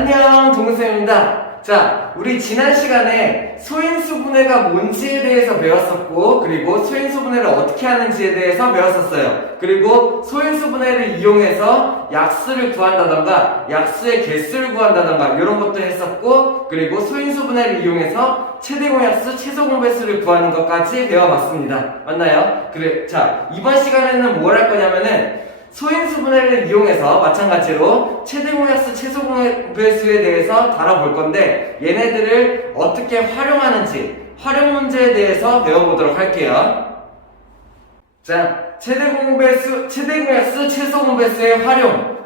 안녕, 동생입니다. 자, 우리 지난 시간에 소인수분해가 뭔지에 대해서 배웠었고, 그리고 소인수분해를 어떻게 하는지에 대해서 배웠었어요. 그리고 소인수분해를 이용해서 약수를 구한다던가, 약수의 개수를 구한다던가 이런 것도 했었고, 그리고 소인수분해를 이용해서 최대공약수, 최소공배수를 구하는 것까지 배워봤습니다. 맞나요? 그래, 자, 이번 시간에는 뭘 할 거냐면은 소인수분해를 이용해서 마찬가지로 최대공약수, 최소공배수에 대해서 다뤄볼 건데 얘네들을 어떻게 활용하는지 활용 문제에 대해서 배워보도록 할게요. 자, 최대공약수, 최소공배수의 활용.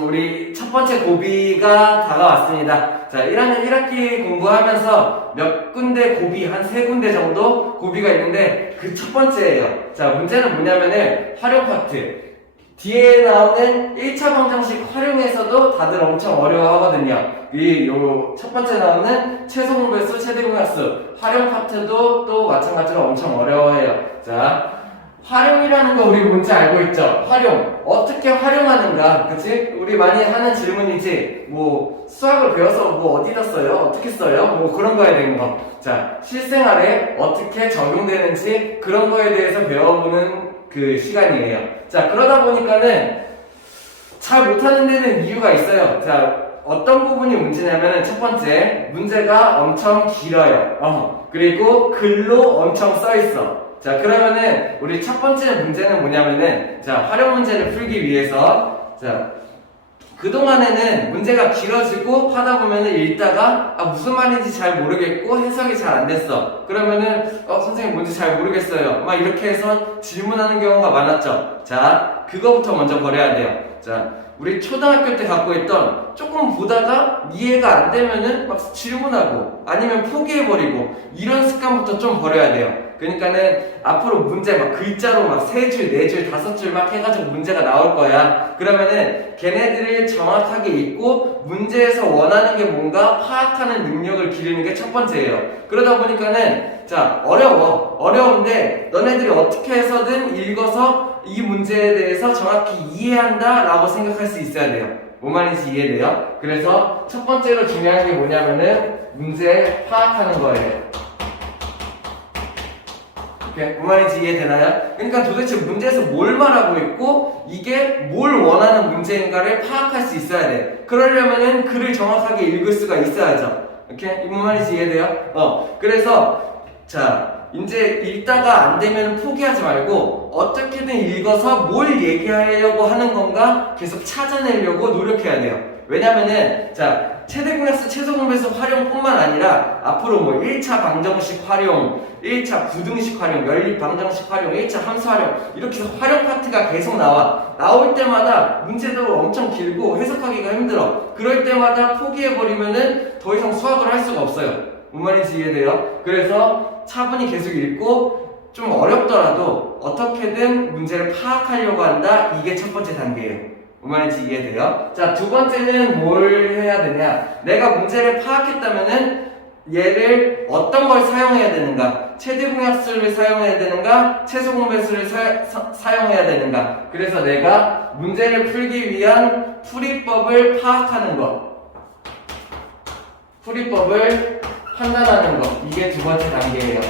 우리 첫 번째 고비가 다가왔습니다. 자, 1학년 1학기 공부하면서 몇 군데 고비, 한 3군데 정도 고비가 있는데 그 첫 번째예요. 자, 문제는 뭐냐면은 활용 파트. 뒤에 나오는 1차 방정식 활용해서도 다들 엄청 어려워하거든요. 요 첫 번째 나오는 최소공배수, 최대공약수 활용 파트도 또 마찬가지로 엄청 어려워해요. 자, 활용이라는 거 우리 뭔지 알고 있죠? 활용. 어떻게 활용하는가? 그치? 우리 많이 하는 질문이지. 뭐, 수학을 배워서 뭐 어디다 써요? 어떻게 써요? 뭐 그런 거에 대한 거. 자, 실생활에 어떻게 적용되는지 그런 거에 대해서 배워보는 그 시간이에요. 자, 그러다 보니까는 잘 못하는 데는 이유가 있어요. 자, 어떤 부분이 문제냐면은 첫 번째, 문제가 엄청 길어요. 그리고 글로 엄청 써있어. 자, 그러면은 우리 첫 번째 문제는 뭐냐면은 자, 활용 문제를 풀기 위해서 자, 그동안에는 문제가 길어지고 하다 보면은 읽다가 무슨 말인지 잘 모르겠고 해석이 잘 안 됐어. 그러면은 선생님 뭔지 잘 모르겠어요. 막 이렇게 해서 질문하는 경우가 많았죠. 자, 그거부터 먼저 버려야 돼요. 자, 우리 초등학교 때 갖고 있던 조금 보다가 이해가 안 되면은 막 질문하고 아니면 포기해버리고 이런 습관부터 좀 버려야 돼요. 그러니까는 앞으로 문제 막 글자로 막 3줄, 4줄, 5줄 막 해가지고 문제가 나올 거야. 그러면은 걔네들을 정확하게 읽고 문제에서 원하는 게 뭔가 파악하는 능력을 기르는 게 첫 번째예요. 그러다 보니까는 자, 어려운데 너네들이 어떻게 해서든 읽어서 이 문제에 대해서 정확히 이해한다 라고 생각할 수 있어야 돼요. 뭔 말인지 이해돼요? 그래서 첫 번째로 중요한 게 뭐냐면은 문제 파악하는 거예요. 뭔 말인지 이해되나요? 그러니까 도대체 문제에서 뭘 말하고 있고 이게 뭘 원하는 문제인가를 파악할 수 있어야 돼. 그러려면은 글을 정확하게 읽을 수가 있어야죠. 오케이? 뭔 말인지 이해돼요? 그래서 자, 이제 읽다가 안 되면 포기하지 말고 어떻게든 읽어서 뭘 얘기하려고 하는 건가 계속 찾아내려고 노력해야 돼요. 왜냐면은 자, 최대공약수, 최소공배수 활용뿐만 아니라 앞으로 뭐 1차 방정식 활용, 1차 부등식 활용, 연립 방정식 활용, 1차 함수 활용 이렇게 해서 활용 파트가 계속 나올 때마다 문제도 엄청 길고 해석하기가 힘들어. 그럴 때마다 포기해버리면은 더 이상 수학을 할 수가 없어요. 뭔 말인지 이해돼요? 그래서 차분히 계속 읽고 좀 어렵더라도 어떻게든 문제를 파악하려고 한다. 이게 첫 번째 단계예요. 뭔 말인지 이해돼요? 자, 두 번째는 뭘 해야 되냐? 내가 문제를 파악했다면은 얘를 어떤 걸 사용해야 되는가? 최대공약수를 사용해야 되는가? 최소공배수를 사용해야 되는가? 그래서 내가 문제를 풀기 위한 풀이법을 파악하는 것, 풀이법을 판단하는 것, 이게 두 번째 단계예요.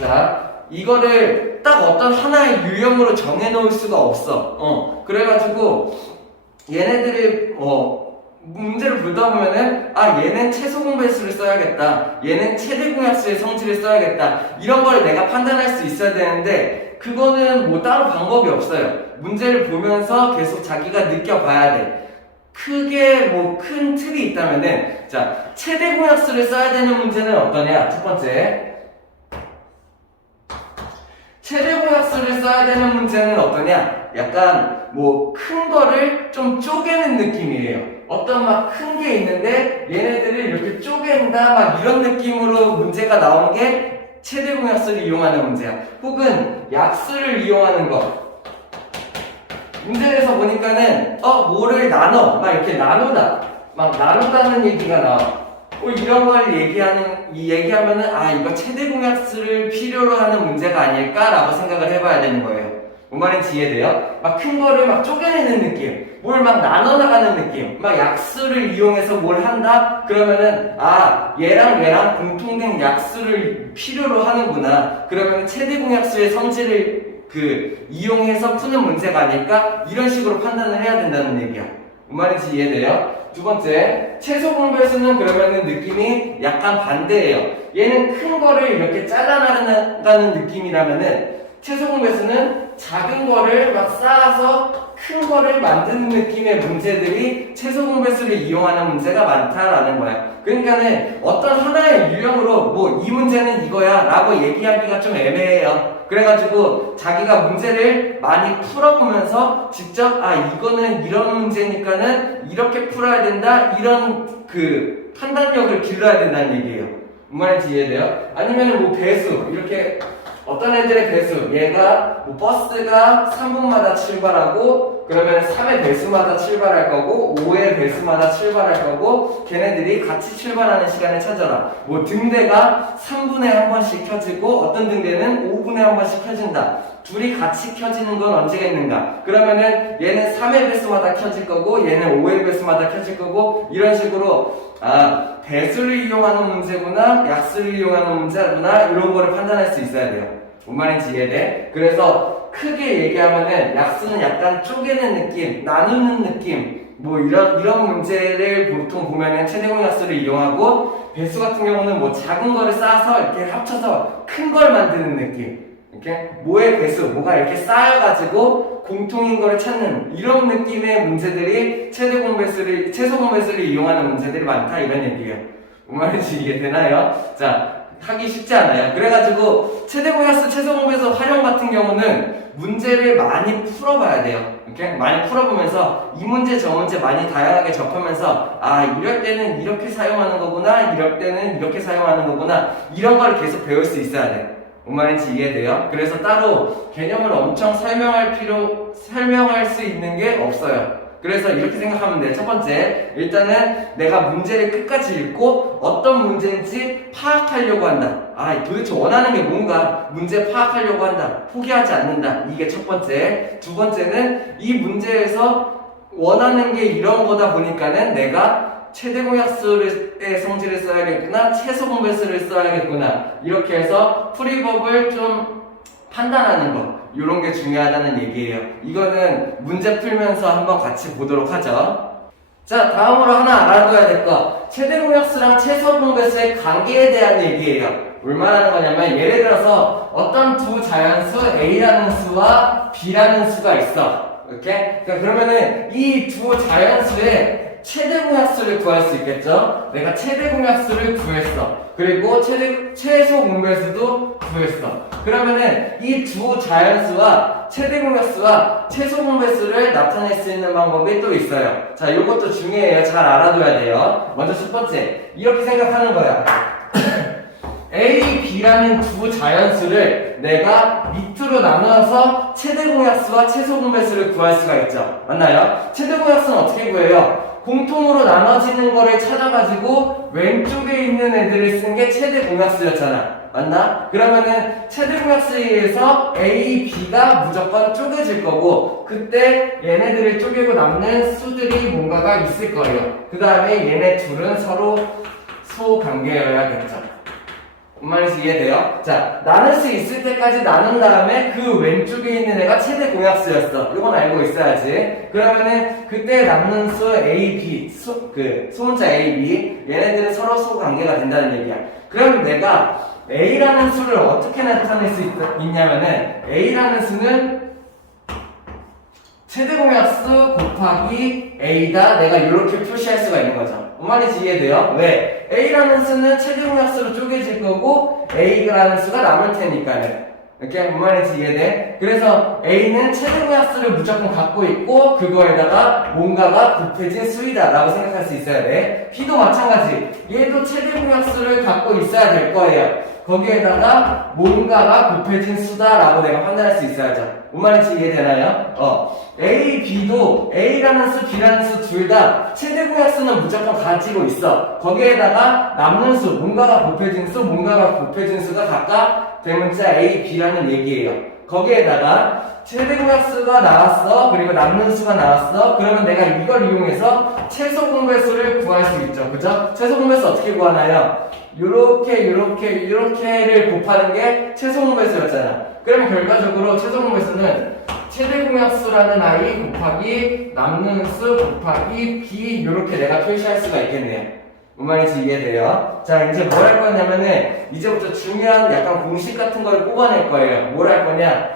자, 이거를 딱 어떤 하나의 유형으로 정해놓을 수가 없어. 그래가지고 얘네들이 문제를 풀다 보면은 얘는 최소공배수를 써야겠다, 얘는 최대공약수의 성질을 써야겠다, 이런 거를 내가 판단할 수 있어야 되는데 그거는 뭐 따로 방법이 없어요. 문제를 보면서 계속 자기가 느껴봐야 돼. 크게 뭐 큰 틀이 있다면은 자, 최대공약수를 써야 되는 문제는 어떠냐? 첫 번째, 최대공약수를 써야 되는 문제는 어떠냐? 약간 뭐 큰 거를 좀 쪼개는 느낌이에요. 어떤 막 큰 게 있는데 얘네들을 이렇게 쪼갠다 막 이런 느낌으로 문제가 나온 게 최대공약수를 이용하는 문제야. 혹은 약수를 이용하는 거. 문제에서 보니까는 뭐를 나눠 막 이렇게 나누다는 얘기가 나와. 이런 걸 얘기하면은 이거 최대공약수를 필요로 하는 문제가 아닐까라고 생각을 해봐야 되는 거예요. 뭔 말인지 이해돼요? 막 큰 거를 막 쪼개내는 느낌, 뭘 막 나눠나가는 느낌, 막 약수를 이용해서 뭘 한다? 그러면은 얘랑 얘랑 공통된 약수를 필요로 하는구나. 그러면 최대공약수의 성질을 이용해서 푸는 문제가 아닐까? 이런 식으로 판단을 해야 된다는 얘기야. 뭔 말인지 이해돼요? 두 번째, 최소 공배수는 그러면은 느낌이 약간 반대예요. 얘는 큰 거를 이렇게 잘라나가는 느낌이라면은 최소 공배수는 작은 거를 막 쌓아서 큰 거를 만드는 느낌의 문제들이 최소 공배수를 이용하는 문제가 많다라는 거야. 그러니까는 어떤 하나의 유형으로 뭐 이 문제는 이거야 라고 얘기하기가 좀 애매해요. 그래가지고 자기가 문제를 많이 풀어보면서 직접 이거는 이런 문제니까는 이렇게 풀어야 된다, 이런 판단력을 길러야 된다는 얘기예요. 뭔 말인지 이해돼요? 아니면 뭐 배수, 이렇게 어떤 애들의 배수, 얘가 뭐 버스가 3분마다 출발하고 그러면 3의 배수마다 출발할 거고 5의 배수마다 출발할 거고 걔네들이 같이 출발하는 시간을 찾아라. 뭐 등대가 3분에 한 번씩 켜지고 어떤 등대는 5분에 한 번씩 켜진다. 둘이 같이 켜지는 건 언제겠는가? 그러면은 얘는 3의 배수마다 켜질 거고 얘는 5의 배수마다 켜질 거고 이런 식으로 배수를 이용하는 문제구나 약수를 이용하는 문제구나 이런 거를 판단할 수 있어야 돼요. 뭔 말인지 이해돼? 그래서 크게 얘기하면은 약수는 약간 쪼개는 느낌, 나누는 느낌 뭐 이런 문제를 보통 보면은 최대공약수를 이용하고 배수 같은 경우는 뭐 작은 거를 쌓아서 이렇게 합쳐서 큰 걸 만드는 느낌 이렇게 뭐의 배수, 뭐가 이렇게 쌓여가지고 공통인 거를 찾는 이런 느낌의 문제들이 최소 공배수를 이용하는 문제들이 많다 이런 얘기예요. 뭔 말인지 이해되나요? 자, 하기 쉽지 않아요. 그래가지고 최대공약수, 최소 공배수 활용 같은 경우는 문제를 많이 풀어봐야 돼요. 이렇게 많이 풀어보면서 이 문제 저 문제 많이 다양하게 접하면서 이럴 때는 이렇게 사용하는 거구나, 이럴 때는 이렇게 사용하는 거구나 이런 걸 계속 배울 수 있어야 돼. 뭔 말인지 이해돼요? 그래서 따로 개념을 엄청 설명할 수 있는 게 없어요. 그래서 이렇게 생각하면 돼. 첫 번째, 일단은 내가 문제를 끝까지 읽고 어떤 문제인지 파악하려고 한다. 도대체 원하는 게 뭔가 문제 파악하려고 한다. 포기하지 않는다. 이게 첫 번째. 두 번째는 이 문제에서 원하는 게 이런 거다 보니까는 내가 최대공약수의 성질을 써야겠구나, 최소 공배수를 써야겠구나 이렇게 해서 풀이법을 좀 판단하는 거 이런 게 중요하다는 얘기예요. 이거는 문제 풀면서 한번 같이 보도록 하죠. 자, 다음으로 하나 알아둬야 될 거, 최대공약수랑 최소 공배수의 관계에 대한 얘기예요. 뭘 말하는 거냐면 예를 들어서 어떤 두 자연수 A라는 수와 B라는 수가 있어. 이렇게? 그러면은 이 두 자연수의 최대공약수를 구할 수 있겠죠? 내가 최대공약수를 구했어. 그리고 최소 공배수도 구했어. 그러면은 이 두 자연수와 최대공약수와 최소 공배수를 나타낼 수 있는 방법이 또 있어요. 자, 요것도 중요해요. 잘 알아둬야 돼요. 먼저 첫 번째, 이렇게 생각하는 거야. A, B라는 두 자연수를 내가 밑으로 나누어서 최대공약수와 최소 공배수를 구할 수가 있죠. 맞나요? 최대공약수는 어떻게 구해요? 공통으로 나눠지는 거를 찾아가지고 왼쪽에 있는 애들을 쓴 게 최대공약수였잖아. 맞나? 그러면은 최대공약수에 의해서 A, B가 무조건 쪼개질 거고 그때 얘네들을 쪼개고 남는 수들이 뭔가가 있을 거예요. 그 다음에 얘네 둘은 서로 소관계여야겠죠. 뭔 말인지 이해돼요? 자, 나눌 수 있을 때까지 나눈 다음에 그 왼쪽에 있는 애가 최대 공약수였어. 이건 알고 있어야지. 그러면은 그때 남는 수 A, B, 소문자 A, B 얘네들은 서로 소관계가 된다는 얘기야. 그럼 내가 A라는 수를 어떻게 나타낼 수 있냐면은 A라는 수는 최대 공약수 곱하기 A다. 내가 이렇게 표시할 수가 있는 거죠. 뭔 말인지 이해돼요? 왜? A라는 수는 최대공약수로 쪼개질 거고 A라는 수가 남을 테니까요. 이렇게 뭔 말인지 이해돼? 그래서 A는 최대공약수를 무조건 갖고 있고 그거에다가 뭔가가 곱해진 수이다 라고 생각할 수 있어야 돼. B도 마찬가지. 얘도 최대공약수를 갖고 있어야 될 거예요. 거기에다가 뭔가가 곱해진 수다라고 내가 판단할 수 있어야죠. 뭔 말인지 이해되나요? A, B도 A라는 수, B라는 수 둘 다 최대공약수는 무조건 가지고 있어. 거기에다가 남는 수, 뭔가가 곱해진 수, 뭔가가 곱해진 수가 각각 대문자 A, B라는 얘기예요. 거기에다가 최대공약수가 나왔어. 그리고 남는 수가 나왔어. 그러면 내가 이걸 이용해서 최소 공배수를 구할 수 있죠. 그죠? 최소 공배수 어떻게 구하나요? 요렇게를 곱하는 게 최소 공배수였잖아. 그러면 결과적으로 최소 공배수는 최대공약수라는 I 곱하기 남는 수 곱하기 B 요렇게 내가 표시할 수가 있겠네요. 뭔 말인지 이해돼요? 자, 이제 뭘 할 거냐면은 이제부터 중요한 약간 공식 같은 걸 뽑아낼 거예요. 뭘 할 거냐?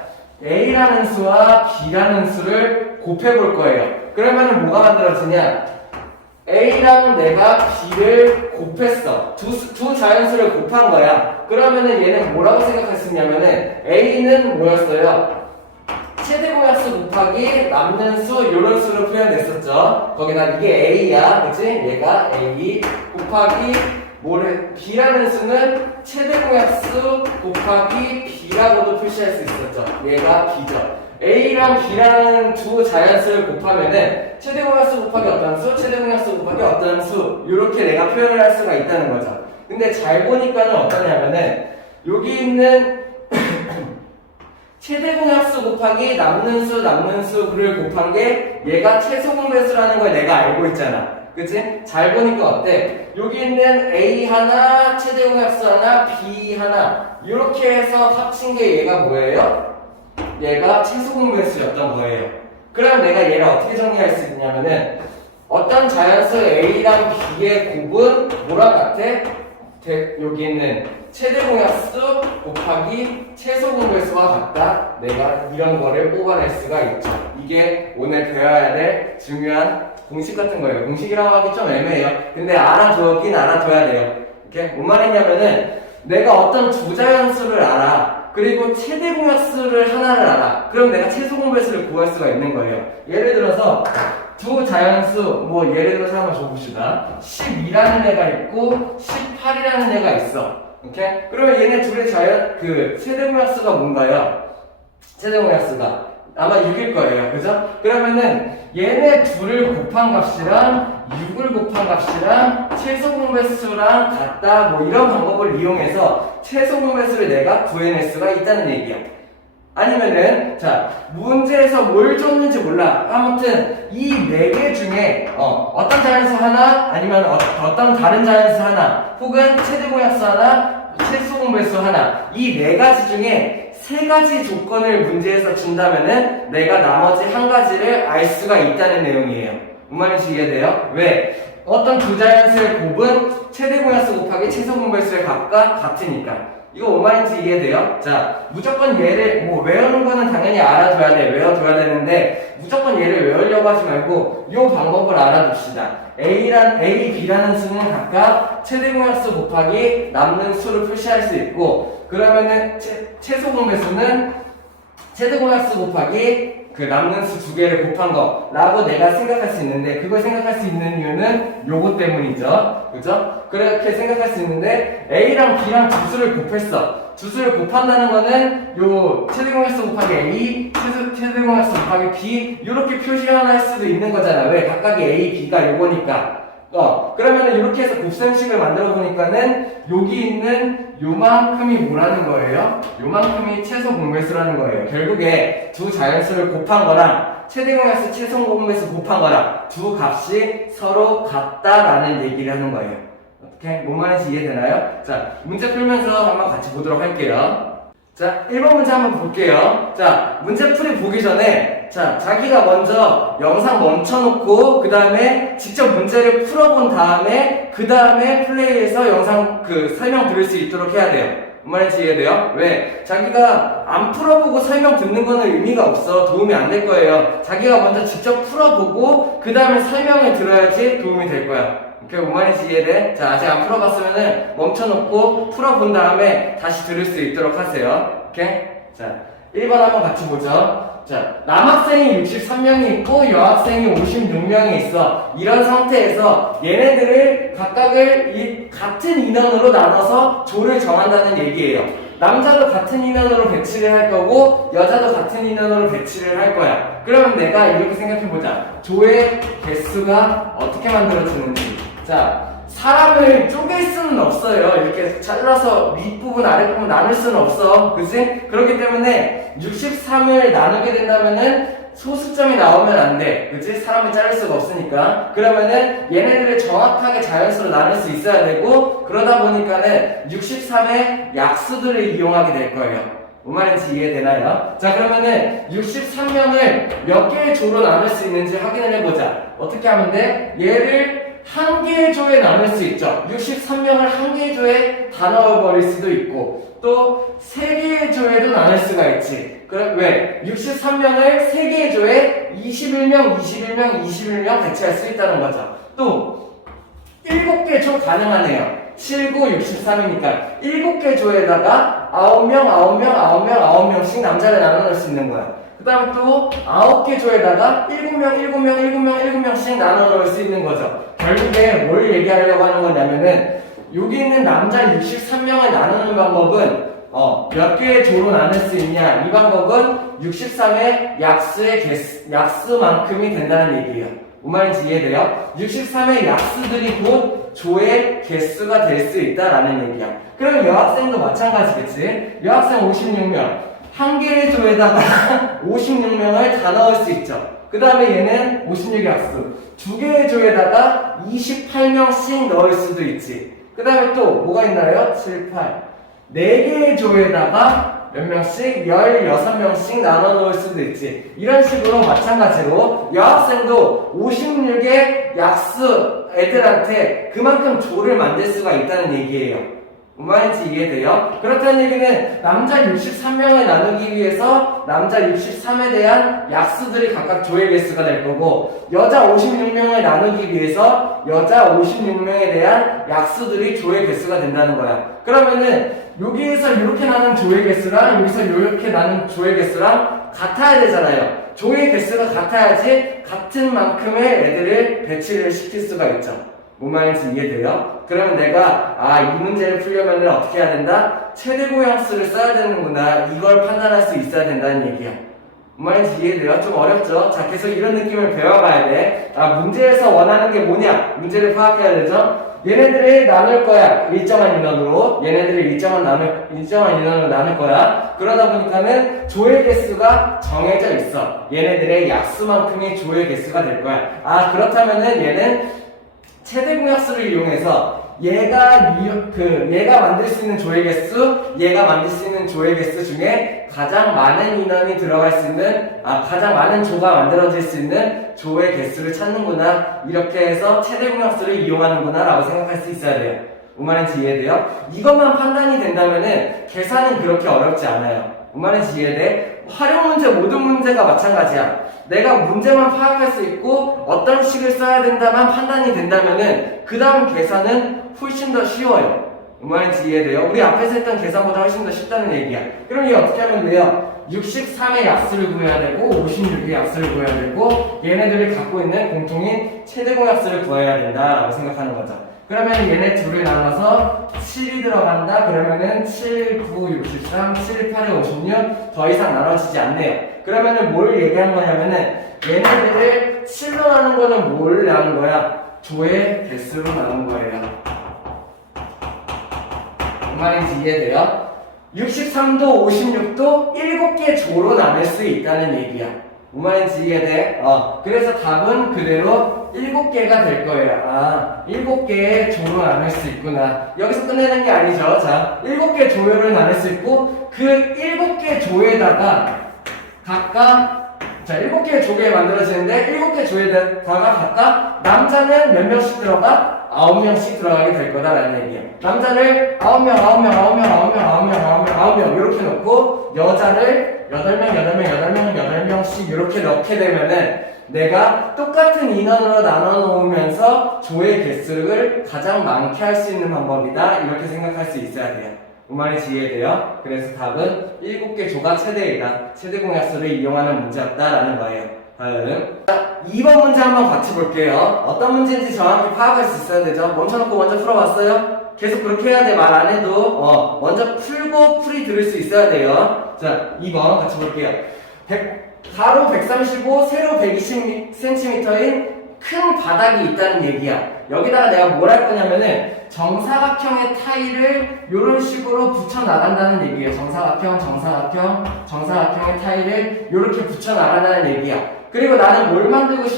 A라는 수와 B라는 수를 곱해볼 거예요. 그러면은 뭐가 만들어지냐? A랑 내가 B를 곱했어. 두 자연수를 곱한 거야. 그러면은 얘는 뭐라고 생각할 수 있냐면은 A는 뭐였어요? 최대공약수 곱하기 남는 수 요런 수로 표현됐었죠. 거기다 이게 A야, 그치? 얘가 A 곱하기 B라는 수는 최대공약수 곱하기 B라고도 표시할 수 있었죠. 얘가 B죠. A랑 B라는 두 자연수를 곱하면은 최대공약수 곱하기 어떤 수, 최대공약수 곱하기 어떤 수 이렇게 내가 표현을 할 수가 있다는 거죠. 근데 잘 보니까는 어떠냐면은 여기 있는 최대공약수 곱하기 남는 수를 곱한 게 얘가 최소 공배수라는 걸 내가 알고 있잖아. 그치? 잘 보니까 어때? 여기 있는 A 하나, 최대공약수 하나, B 하나 이렇게 해서 합친 게 얘가 뭐예요? 얘가 최소 공배수였던 거예요. 그럼 내가 얘를 어떻게 정리할 수 있냐면은 어떤 자연수 A랑 B의 곱은 뭐랑 같아? 여기 있는 최대공약수 곱하기 최소 공배수와 같다. 내가 이런 거를 뽑아낼 수가 있죠. 이게 오늘 배워야 될 중요한 공식 같은 거예요. 공식이라고 하기 좀 애매해요. 근데 알아두긴 알아둬야 돼요. 이렇게 뭔 말이냐면은 내가 어떤 두 자연수를 알아. 그리고 최대공약수를 하나를 알아. 그럼 내가 최소 공배수를 구할 수가 있는 거예요. 예를 들어서 두 자연수, 뭐 예를 들어서 한번 줘봅시다. 12라는 애가 있고 18이라는 애가 있어. 오케이? 그러면 얘네 둘의 최대공약수가 뭔가요? 최대공약수가 아마 6일 거예요. 그죠? 그러면은 얘네 둘을 곱한 값이랑 6을 곱한 값이랑 최소 공배수랑 같다. 뭐 이런 방법을 이용해서 최소 공배수를 내가 구해낼 수가 있다는 얘기야. 아니면은 자 문제에서 뭘 줬는지 몰라. 아무튼 이 4개 중에 어떤 자연수 하나 아니면 어떤 다른 자연수 하나 혹은 최대공약수 하나 최소 공배수 하나 이 4가지 중에 3가지 조건을 문제에서 준다면은 내가 나머지 한 가지를 알 수가 있다는 내용이에요. 뭔 말인지 이해돼요? 왜? 어떤 두 자연수의 곱은 최대공약수 곱하기 최소 공배수의 값과 같으니까. 이거 뭔 말인지 이해돼요? 자, 무조건 얘를 뭐 외우는 거는 당연히 알아둬야 돼. 외워둬야 되는데 무조건 얘를 외우려고 하지 말고 이 방법을 알아둡시다. A, B라는 수는 각각 최대공약수 곱하기 남는 수를 표시할 수 있고 그러면은 최소 공배수는 최대공약수 곱하기 그 남는 수 2개를 곱한 거라고 내가 생각할 수 있는데 그걸 생각할 수 있는 이유는 요거 때문이죠. 그죠? 그렇게 생각할 수 있는데 A랑 B랑 두 수를 곱했어. 두 수를 곱한다는 거는 요 최대공약수 곱하기 A, 최대공약수 곱하기 B 이렇게 표시할 수도 있는 거잖아. 왜? 각각의 A, B가 요거니까. 그러면은 이렇게 해서 곱셈식을 만들어 보니까는 여기 있는 요만큼이 뭐라는 거예요? 요만큼이 최소 공배수라는 거예요. 결국에 두 자연수를 곱한 거랑 최대공약수 최소 공배수 곱한 거랑 두 값이 서로 같다라는 얘기를 하는 거예요. 어떻게? 뭔 말인지 이해되나요? 자, 문제 풀면서 한번 같이 보도록 할게요. 자, 1번 문제 한번 볼게요. 자, 문제 풀이 보기 전에 자, 자기가 먼저 영상 멈춰놓고 그 다음에 직접 문제를 풀어본 다음에 그 다음에 플레이해서 영상 설명 들을 수 있도록 해야 돼요. 뭔 말인지 이해돼요? 왜? 자기가 안 풀어보고 설명 듣는 거는 의미가 없어. 도움이 안 될 거예요. 자기가 먼저 직접 풀어보고 그 다음에 설명을 들어야지 도움이 될 거야. 오케이, 뭔 말인지 이해돼? 자, 아직 안 풀어봤으면은 멈춰놓고 풀어본 다음에 다시 들을 수 있도록 하세요. 오케이? 자, 1번 한번 같이 보죠. 자, 남학생이 63명이 있고 여학생이 56명이 있어. 이런 상태에서 얘네들을 각각을 같은 인원으로 나눠서 조를 정한다는 얘기예요. 남자도 같은 인원으로 배치를 할 거고 여자도 같은 인원으로 배치를 할 거야. 그러면 내가 이렇게 생각해보자. 조의 개수가 어떻게 만들어지는지. 자, 사람을 쪼갤 수는 없어요. 이렇게 잘라서 윗부분, 아랫부분 나눌 수는 없어. 그치? 그렇기 때문에 63을 나누게 된다면은 소수점이 나오면 안 돼. 그치? 사람을 자를 수가 없으니까. 그러면은 얘네들을 정확하게 자연수로 나눌 수 있어야 되고, 그러다 보니까는 63의 약수들을 이용하게 될 거예요. 뭔 말인지 이해되나요? 자, 그러면은 63명을 몇 개의 조로 나눌 수 있는지 확인을 해보자. 어떻게 하면 돼? 얘를 한 개의 조에 나눌 수 있죠. 63명을 한 개의 조에 다 넣어버릴 수도 있고, 또 세 개의 조에도 나눌 수가 있지. 그럼 왜? 63명을 세 개의 조에 21명, 21명, 21명 배치할 수 있다는 거죠. 또 7개 조 가능하네요. 7, 9, 63이니까 7개 조에다가 9명, 9명, 9명, 9명씩 남자를 나눠 수 있는 거야. 그 다음에 또 9개 조에다가 7명, 7명, 7명, 7명씩 나눠 놓을 수 있는 거죠. 결국에 뭘 얘기하려고 하는 거냐면은 여기 있는 남자 63명을 나누는 방법은 몇 개의 조로 나눌 수 있냐? 이 방법은 63의 약수만큼이 된다는 얘기예요. 뭔 말인지 이해돼요? 63의 약수들이 곧 조의 개수가 될 수 있다라는 얘기야. 그럼 여학생도 마찬가지겠지? 여학생 56명. 한 개의 조에다가 56명을 다 넣을 수 있죠. 그 다음에 얘는 56의 약수. 두 개의 조에다가 28명씩 넣을 수도 있지. 그 다음에 또 뭐가 있나요? 7, 8. 4개의 조에다가 몇 명씩? 16명씩 나눠 놓을 수도 있지. 이런 식으로 마찬가지로 여학생도 56의 약수 애들한테 그만큼 조를 만들 수가 있다는 얘기예요. 뭔 말인지 이해돼요? 그렇다는 얘기는 남자 63명을 나누기 위해서 남자 63에 대한 약수들이 각각 조의 개수가 될 거고, 여자 56명을 나누기 위해서 여자 56명에 대한 약수들이 조의 개수가 된다는 거야. 그러면은 여기에서 이렇게 나눈 조의 개수랑 여기서 이렇게 나눈 조의 개수랑 같아야 되잖아요. 조의 개수가 같아야지 같은 만큼의 애들을 배치를 시킬 수가 있죠. 뭔 말인지 이해돼요? 그러면 내가 이 문제를 풀려면 어떻게 해야 된다? 최대고양수를 써야 되는구나, 이걸 판단할 수 있어야 된다는 얘기야. 뭔 말인지 이해돼요? 좀 어렵죠? 자, 계속 이런 느낌을 배워가야 돼. 문제에서 원하는 게 뭐냐? 문제를 파악해야 되죠? 얘네들을 나눌 거야. 일정한 인원으로. 얘네들을 일정한 인원으로 나눌 거야. 그러다 보니까는 조의 개수가 정해져 있어. 얘네들의 약수만큼의 조의 개수가 될 거야. 그렇다면은 얘는 최대공약수를 이용해서 얘가 만들 수 있는 조의 개수, 얘가 만들 수 있는 조의 개수 중에 가장 많은 인원이 들어갈 수 있는, 가장 많은 조가 만들어질 수 있는 조의 개수를 찾는구나. 이렇게 해서 최대공약수를 이용하는구나 라고 생각할 수 있어야 돼요. 뭔 말인지 이해돼요? 이것만 판단이 된다면은 계산은 그렇게 어렵지 않아요. 뭔 말인지 이해돼? 활용 문제, 모든 문제가 마찬가지야. 내가 문제만 파악할 수 있고 어떤 식을 써야 된다만 판단이 된다면은 그 다음 계산은 훨씬 더 쉬워요. 뭔 말인지 이해돼요? 우리 앞에서 했던 계산보다 훨씬 더 쉽다는 얘기야. 그럼 이게 어떻게 하면 돼요? 63의 약수를 구해야 되고 56의 약수를 구해야 되고 얘네들이 갖고 있는 공통인 최대공약수를 구해야 된다라고 생각하는 거죠. 그러면 얘네 둘을 나눠서 7이 들어간다? 그러면은 7, 9, 63, 7, 8, 56 더 이상 나눠지지 않네요. 그러면은 뭘 얘기한 거냐면은 얘네들을 7로 나눈 거는 뭘 나눈 거야? 조의 개수로 나눈 거예요. 뭔 말인지 이해돼요? 63도 56도 7개 조로 나눌 수 있다는 얘기야. 뭔 말인지 이해돼? 그래서 답은 그대로 7개가 될 거예요. 7개의 조로 나눌 수 있구나. 여기서 끝내는 게 아니죠. 자, 7개 조를 나눌 수 있고 그 7개 조에다가 각각 7개의 조가 만들어지는데 7개 조에다가 각각 남자는 몇 명씩 들어가? 9명씩 들어가게 될 거다라는 얘기예요. 남자를 9명, 9명, 9명, 9명, 9명, 9명, 9명 이렇게 넣고 여자를 8명, 8명, 8명, 8명씩 이렇게 넣게 되면은 내가 똑같은 인원으로 나눠 놓으면서 조의 개수를 가장 많게 할 수 있는 방법이다. 이렇게 생각할 수 있어야 돼요. 뭔 말인지 이해돼요? 그래서 답은 7개 조가 최대이다. 최대공약수를 이용하는 문제였다라는 거예요. 다음 2번 문제 한번 같이 볼게요. 어떤 문제인지 정확히 파악할 수 있어야 되죠. 멈춰놓고 먼저 풀어봤어요? 계속 그렇게 해야 돼. 말 안 해도 먼저 풀고 풀이 들을 수 있어야 돼요. 자, 2번 같이 볼게요. 가로 135, 세로 120cm인 큰 바닥이 있다는 얘기야. 여기다가 내가 뭘 할 거냐면은 정사각형의 타일을 이런 식으로 붙여 나간다는 얘기예요. 정사각형의 타일을 이렇게 붙여 나간다는 얘기야. 그리고 나는 뭘 만들고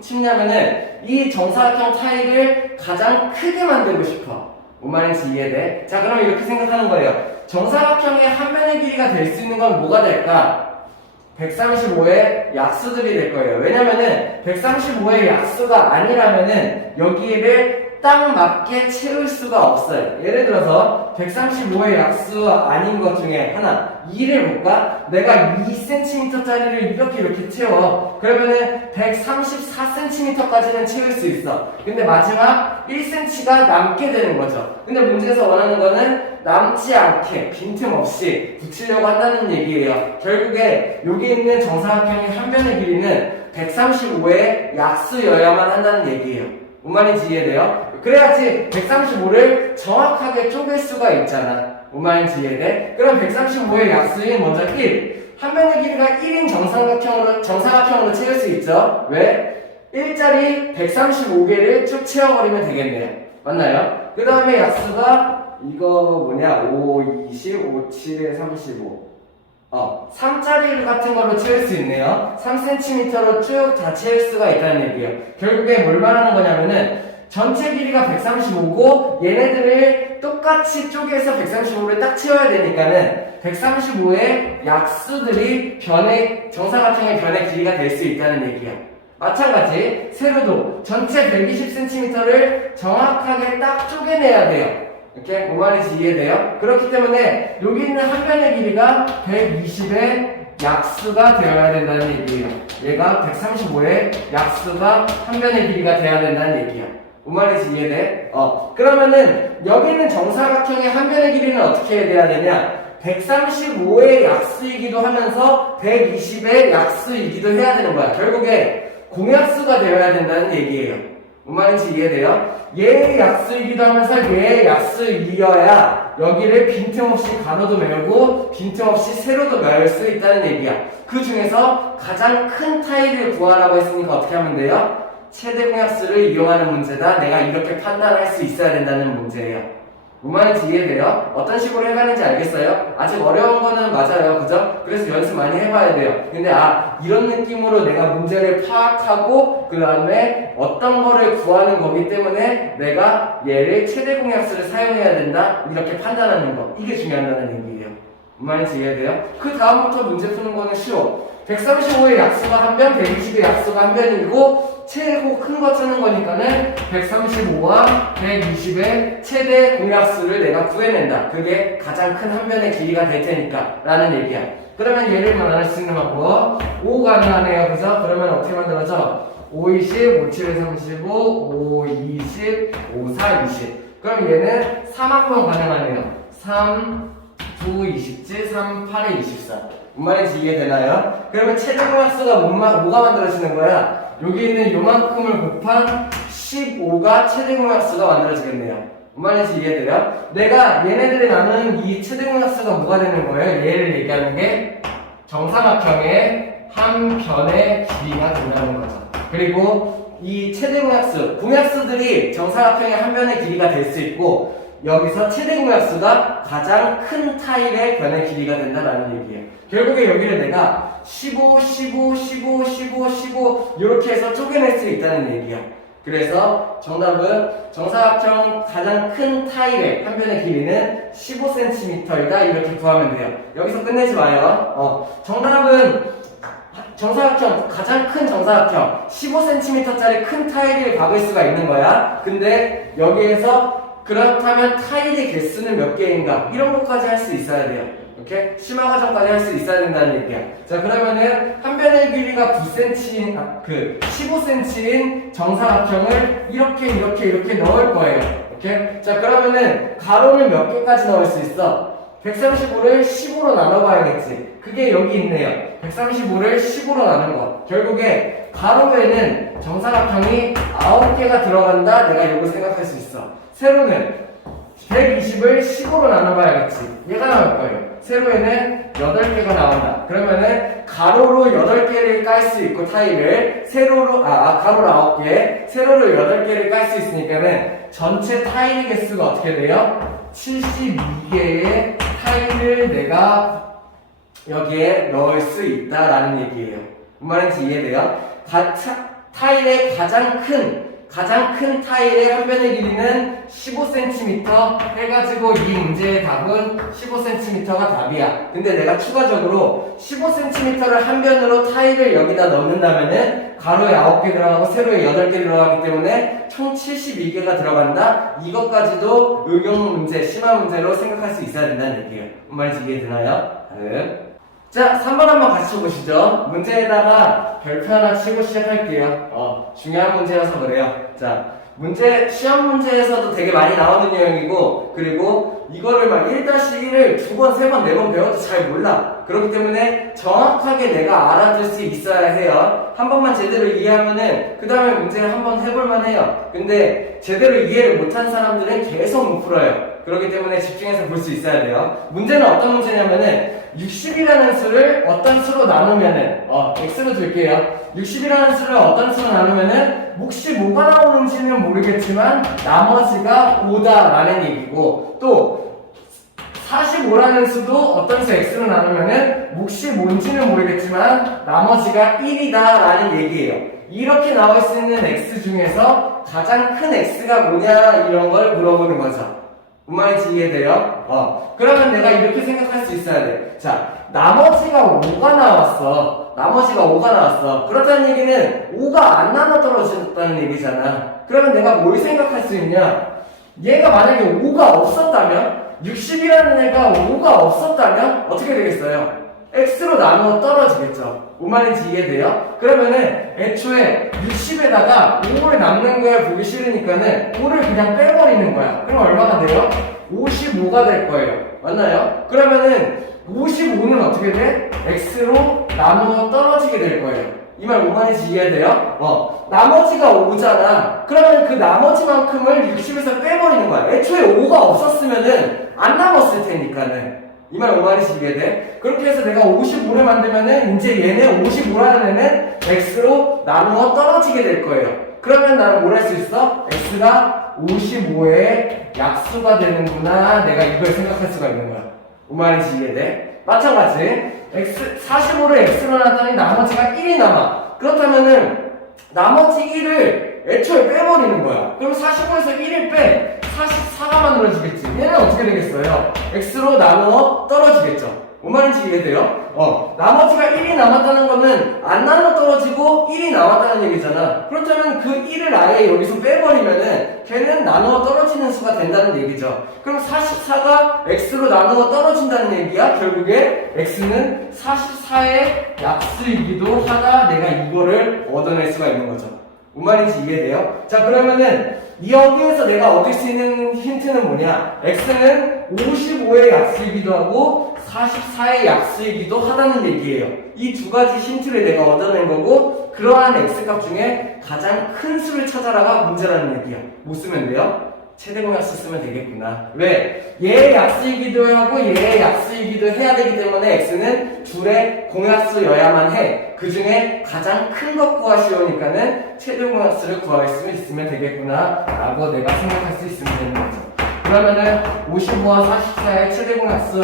싶냐면은 이 정사각형 타일을 가장 크게 만들고 싶어. 뭔 말인지 이해돼? 자, 그럼 이렇게 생각하는 거예요. 정사각형의 한 면의 길이가 될 수 있는 건 뭐가 될까? 135의 약수들이 될 거예요. 왜냐면은 135의 약수가 아니라면은 여기를 딱 맞게 채울 수가 없어요. 예를 들어서 135의 약수 아닌 것 중에 하나 2를 볼까? 내가 2cm짜리를 이렇게 채워. 그러면은 134cm까지는 채울 수 있어. 근데 마지막 1cm가 남게 되는 거죠. 근데 문제에서 원하는 거는 남지 않게 빈틈없이 붙이려고 한다는 얘기예요. 결국에 여기 있는 정사각형의 한 변의 길이는 135의 약수여야만 한다는 얘기예요. 뭔 말인지 이해돼요? 그래야지 135를 정확하게 쪼갤 수가 있잖아. 뭔 말인지 이해돼? 그럼 135의 약수인 먼저 1. 한 변의 길이가 1인 정사각형으로 채울 수 있죠? 왜? 1짜리 135개를 쭉 채워버리면 되겠네요. 맞나요? 그 다음에 약수가 이거 5, 20, 5, 7에 35. 3짜리 같은 걸로 채울 수 있네요. 3cm로 쭉 다 채울 수가 있다는 얘기예요. 결국에 뭘 말하는 거냐면은 전체 길이가 135고 얘네들을 똑같이 쪼개서 135를 딱 채워야 되니까는 135의 약수들이 정사각형의 변의 길이가 될 수 있다는 얘기야. 마찬가지 세로도 전체 120cm를 정확하게 딱 쪼개내야 돼요. 이렇게 뭔 말인지 이해돼요? 그렇기 때문에 여기 있는 한 변의 길이가 120의 약수가 되어야 된다는 얘기예요. 얘가 135의 약수가 한 변의 길이가 되어야 된다는 얘기야. 뭔 말인지 이해돼? 그러면은 여기 있는 정사각형의 한 변의 길이는 어떻게 돼야 되냐? 135의 약수이기도 하면서 120의 약수이기도 해야 되는 거야. 결국에 공약수가 되어야 된다는 얘기예요. 뭔 말인지 이해돼요? 얘의 약수이기도 하면서 얘의 약수이어야 여기를 빈틈없이 가로도 메우고 빈틈없이 세로도 메울 수 있다는 얘기야. 그 중에서 가장 큰 타일을 구하라고 했으니까 어떻게 하면 돼요? 최대 공약수를 이용하는 문제다. 내가 이렇게 판단할 수 있어야 된다는 문제예요. 뭔 말인지 이해돼요? 어떤 식으로 해가는지 알겠어요? 아직 어려운 거는 맞아요. 그죠? 그래서 연습 많이 해봐야 돼요. 근데 이런 느낌으로 내가 문제를 파악하고 그 다음에 어떤 거를 구하는 거기 때문에 내가 얘를 최대 공약수를 사용해야 된다. 이렇게 판단하는 거. 이게 중요하다는 얘기예요. 뭔 말인지 이해돼요? 그 다음부터 문제 푸는 거는 쉬워. 135의 약수가 한 변, 120의 약수가 한 변이고 최고 큰 거 쓰는 거니까는 135와 120의 최대 공약수를 내가 구해낸다. 그게 가장 큰 한 변의 길이가 될 테니까 라는 얘기야. 그러면 얘를 만들 수 있는 방법 5 가능하네요. 그죠? 그러면 어떻게 만들어져? 5, 20, 5, 7에 35, 5, 20, 5, 4, 20. 그럼 얘는 3학번 가능하네요. 3, 9, 27, 3, 8에 24. 뭔 말인지 이해되나요? 그러면 최대 공약수가 뭐가 만들어지는 거야? 여기 있는 요만큼을 곱한 15가 최대 공약수가 만들어지겠네요. 뭔 말인지 이해돼요? 내가 얘네들이 나누는 이 최대 공약수가 뭐가 되는 거예요? 얘를 얘기하는 게 정사각형의 한 변의 길이가 된다는 거죠. 그리고 이 최대 공약수들이 정사각형의 한 변의 길이가 될 수 있고 여기서 최대 공약수가 가장 큰 타일의 변의 길이가 된다는 얘기예요. 결국에 여기를 내가 15, 15, 15, 15, 15 이렇게 해서 쪼개낼 수 있다는 얘기야. 그래서 정답은 정사각형 가장 큰 타일의 한 변의 길이는 15cm이다. 이렇게 구하면 돼요. 여기서 끝내지 마요. 정답은 가장 큰 정사각형 15cm짜리 큰 타일을 박을 수가 있는 거야. 근데 여기에서 그렇다면 타일의 개수는 몇 개인가? 이런 것까지 할 수 있어야 돼요. 오케이? 심화 과정까지 할 수 있어야 된다는 얘기야. 자, 그러면은 한 변의 길이가 9cm인 15cm인 정사각형을 이렇게 넣을 거예요. 오케이? 자, 그러면은 가로는 몇 개까지 넣을 수 있어? 135를 15로 나눠봐야겠지. 그게 여기 있네요. 135를 15로 나눈 거. 결국에 가로에는 정사각형이 9개가 들어간다. 내가 이거 생각할 수 있어. 세로는 120을 15로 나눠봐야겠지. 얘가 나올 거예요. 세로에는 8개가 나온다. 그러면은 가로로 8개를 깔 수 있고 타일을 가로로 9개, 세로로 8개를 깔 수 있으니까는 전체 타일 개수가 어떻게 돼요? 72개의 타일을 내가 여기에 넣을 수 있다라는 얘기예요. 무슨 말인지 이해돼요? 타일의 가장 큰 타일의 한 변의 길이는 15cm 해가지고 이 문제의 답은 15cm가 답이야. 근데 내가 추가적으로 15cm를 한 변으로 타일을 여기다 넣는다면은 가로에 9개 들어가고 세로에 8개 들어가기 때문에 총 72개가 들어간다. 이것까지도 응용 문제, 심화 문제로 생각할 수 있어야 된다는 얘기예요. 무슨 말인지 이해되나요? 다음. 자, 3번 한번 같이 쳐보시죠. 문제에다가 별표 하나 치고 시작할게요. 중요한 문제여서 그래요. 자, 시험 문제에서도 되게 많이 나오는 내용이고, 그리고 이거를 막 1-1을 2번, 3번, 4번 배워도 잘 몰라. 그렇기 때문에 정확하게 내가 알아둘 수 있어야 해요. 한 번만 제대로 이해하면은, 그 다음에 문제를 한번 해볼만 해요. 근데 제대로 이해를 못한 사람들은 계속 못 풀어요. 그렇기 때문에 집중해서 볼 수 있어야 돼요. 문제는 어떤 문제냐면은 60이라는 수를 어떤 수로 나누면은 x로 줄게요. 60이라는 수를 어떤 수로 나누면은 몫이 뭐가 나오는지는 모르겠지만 나머지가 5다라는 얘기고, 또 45라는 수도 어떤 수 x로 나누면은 몫이 뭔지는 모르겠지만 나머지가 1이다라는 얘기예요. 이렇게 나올 수 있는 x 중에서 가장 큰 x가 뭐냐 이런 걸 물어보는 거죠. 무슨 말인지 이해돼요? 그러면 내가 이렇게 생각할 수 있어야 돼. 자, 나머지가 5가 나왔어. 그렇다는 얘기는 5가 안 나눠 떨어졌다는 얘기잖아. 그러면 내가 뭘 생각할 수 있냐? 얘가 만약에 5가 없었다면, 60이라는 애가 5가 없었다면 어떻게 되겠어요? x로 나누어 떨어지겠죠. 무슨 말인지 이해돼요? 그러면은 애초에 60에다가 5를 남는 거야 보기 싫으니까는 5를 그냥 빼버리는 거야. 그럼 얼마가 돼요? 55가 될 거예요. 맞나요? 그러면은 55는 어떻게 돼? x로 나누어 떨어지게 될 거예요. 이 말 무슨 말인지 이해돼요? 나머지가 5잖아. 그러면 그 나머지만큼을 60에서 빼버리는 거야. 애초에 5가 없었으면은 안 남았을 테니까는. 이 말 무슨 말인지 이해돼? 그렇게 해서 내가 55를 만들면은 이제 얘네 55라는 애는 x로 나누어 떨어지게 될 거예요. 그러면 나는 뭘 할 수 있어? x가 55의 약수가 되는구나. 내가 이걸 생각할 수가 있는 거야. 무슨 말인지 이해돼? 마찬가지 45를 x로 놨더니 나머지가 1이 남아. 그렇다면은 나머지 1을 애초에 빼버리는 거야. 그럼 45에서 1을 빼 44가 만들어지겠지. 얘는 어떻게 되겠어요? x로 나누어 떨어지겠죠. 뭔 말인지 이해돼요? 나머지가 1이 남았다는 거는 안 나눠 떨어지고 1이 남았다는 얘기잖아. 그렇다면 그 1을 아예 여기서 빼버리면은 걔는 나누어 떨어지는 수가 된다는 얘기죠. 그럼 44가 x로 나누어 떨어진다는 얘기야. 결국에 x는 44의 약수이기도 하다. 내가 이거를 얻어낼 수가 있는 거죠. 뭔 말인지 이해돼요? 자, 그러면은 여기에서 내가 얻을 수 있는 힌트는 뭐냐? x는 55의 약수이기도 하고 44의 약수이기도 하다는 얘기예요. 이 두 가지 힌트를 내가 얻어낸 거고, 그러한 x값 중에 가장 큰 수를 찾아라가 문제라는 얘기야. 뭐 쓰면 돼요? 최대공약수 쓰면 되겠구나. 왜? 얘의 약수이기도 하고 얘의 약수이기도 해야 되기 때문에 x는 둘의 공약수여야만 해. 그 중에 가장 큰 것 구하시오니까는 최대공약수를 구할 수 있으면 되겠구나 라고 내가 생각할 수 있으면 되는 거죠. 그러면은 55와 44의 최대공약수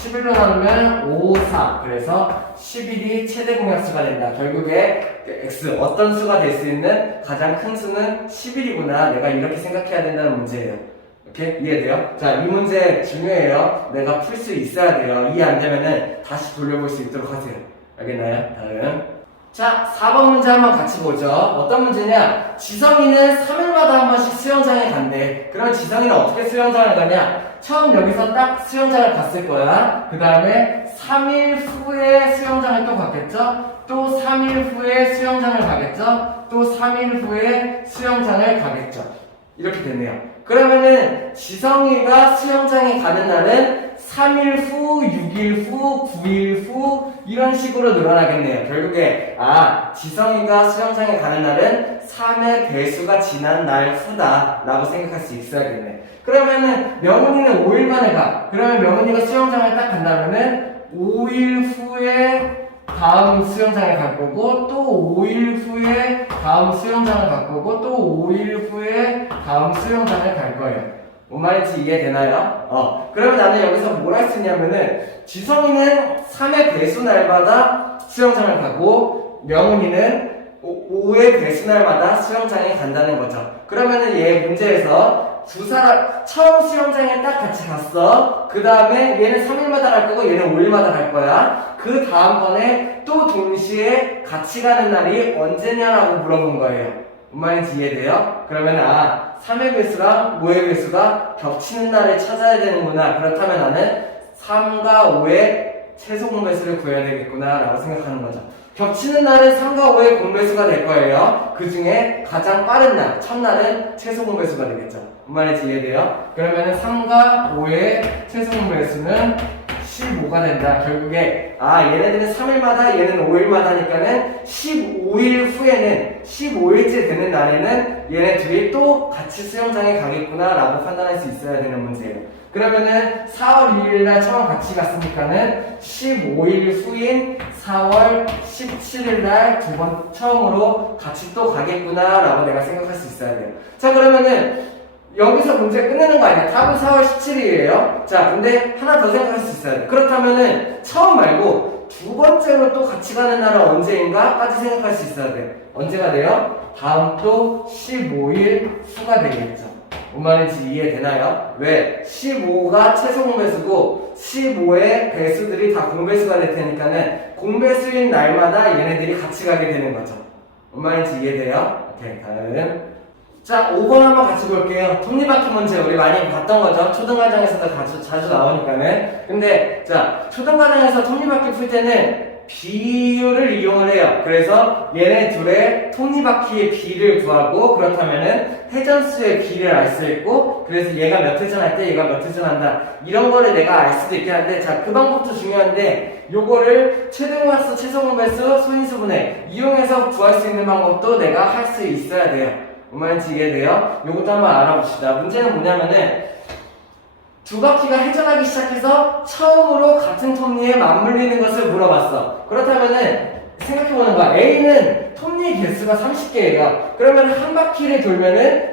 11로 나누면 5, 4. 그래서 11이 최대공약수가 된다. 결국에 x 어떤 수가 될 수 있는 가장 큰 수는 11이구나. 내가 이렇게 생각해야 된다는 문제예요. 이렇게 이해돼요? 자, 이 문제 중요해요. 내가 풀 수 있어야 돼요. 이해 안 되면은 다시 돌려볼 수 있도록 하세요. 알겠나요? 다음. 자, 4번 문제 한번 같이 보죠. 어떤 문제냐? 지성이는 3일마다 한 번씩 수영장에 간대. 그럼 지성이는 어떻게 수영장을 가냐? 처음 여기서 딱 수영장을 갔을 거야. 그 다음에 3일 후에 수영장을 또 갔겠죠? 또 3일 후에 수영장을 가겠죠? 또 3일 후에 수영장을 가겠죠? 이렇게 됐네요. 그러면은 지성이가 수영장에 가는 날은 3일 후, 6일 후, 9일 후 이런 식으로 늘어나겠네요. 결국에 지성이가 수영장에 가는 날은 3의 배수가 지난 날 후다 라고 생각할 수 있어야겠네. 그러면은 명훈이는 5일 만에 가. 그러면 명훈이가 수영장을 딱 간다면은 5일 후에 다음 수영장에 갈 거고, 또 5일 후에 다음 수영장을 갈 거고, 또 5일 후에 다음 수영장을 갈 거예요. 뭔 말인지 이해되나요? 그러면 나는 여기서 뭘 할 수 있냐면은, 지성이는 3의 배수 날마다 수영장을 가고, 명훈이는 5의 배수 날마다 수영장에 간다는 거죠. 그러면은 얘 문제에서 두 사람 처음 수영장에 딱 같이 갔어. 그 다음에 얘는 3일마다 갈 거고 얘는 5일마다 갈 거야. 그 다음번에 또 동시에 같이 가는 날이 언제냐라고 물어본 거예요. 뭔 말인지 이해돼요? 그러면 3의 배수랑 5의 배수가 겹치는 날을 찾아야 되는구나. 그렇다면 나는 3과 5의 최소 공배수를 구해야 되겠구나 라고 생각하는 거죠. 겹치는 날은 3과 5의 공배수가 될 거예요. 그 중에 가장 빠른 날, 첫날은 최소 공배수가 되겠죠. 뭔 말인지 이해돼요? 그러면은 3과 5의 최소 공배수는 15가 된다. 결국에 얘네들은 3일마다 얘는 5일마다니까는 15일 후에는 15일째 되는 날에는 얘네 둘이 또 같이 수영장에 가겠구나 라고 판단할 수 있어야 되는 문제예요. 그러면은 4월 2일날 처음 같이 갔으니까는 15일 후인 4월 17일날 두 번 처음으로 같이 또 가겠구나 라고 내가 생각할 수 있어야 돼요. 자, 그러면은 여기서 문제 끝내는 거 아니야? 답은 4월 17일이에요. 자, 근데 하나 더 생각할 수 있어야 돼. 그렇다면은 처음 말고 두 번째로 또 같이 가는 날은 언제인가?까지 생각할 수 있어야 돼. 언제가 돼요? 다음 또 15일 후가 되겠죠. 뭔 말인지 이해되나요? 왜? 15가 최소 공배수고 15의 배수들이 다 공배수가 될 테니까는 공배수인 날마다 얘네들이 같이 가게 되는 거죠. 뭔 말인지 이해돼요? 오케이, 다음. 자, 5번 한번 같이 볼게요. 톱니바퀴 문제 우리 많이 봤던 거죠. 초등과정에서도 자주 나오니까는. 근데 자, 초등과정에서 톱니바퀴 풀 때는 비율을 이용을 해요. 그래서 얘네 둘의 톱니바퀴의 비를 구하고, 그렇다면은 회전수의 비를 알 수 있고, 그래서 얘가 몇 회전 할 때 얘가 몇 회전 한다, 이런 거를 내가 알 수도 있긴 한데, 자, 그 방법도 중요한데 요거를 최대공배수, 최소공배수, 소인수분해 이용해서 구할 수 있는 방법도 내가 할 수 있어야 돼요. 뭔 말인지 이해돼요? 요것도 한번 알아봅시다. 문제는 뭐냐면은 두 바퀴가 회전하기 시작해서 처음으로 같은 톱니에 맞물리는 것을 물어봤어. 그렇다면은 생각해보는 거야. A는 톱니 개수가 30개예요. 그러면 한 바퀴를 돌면은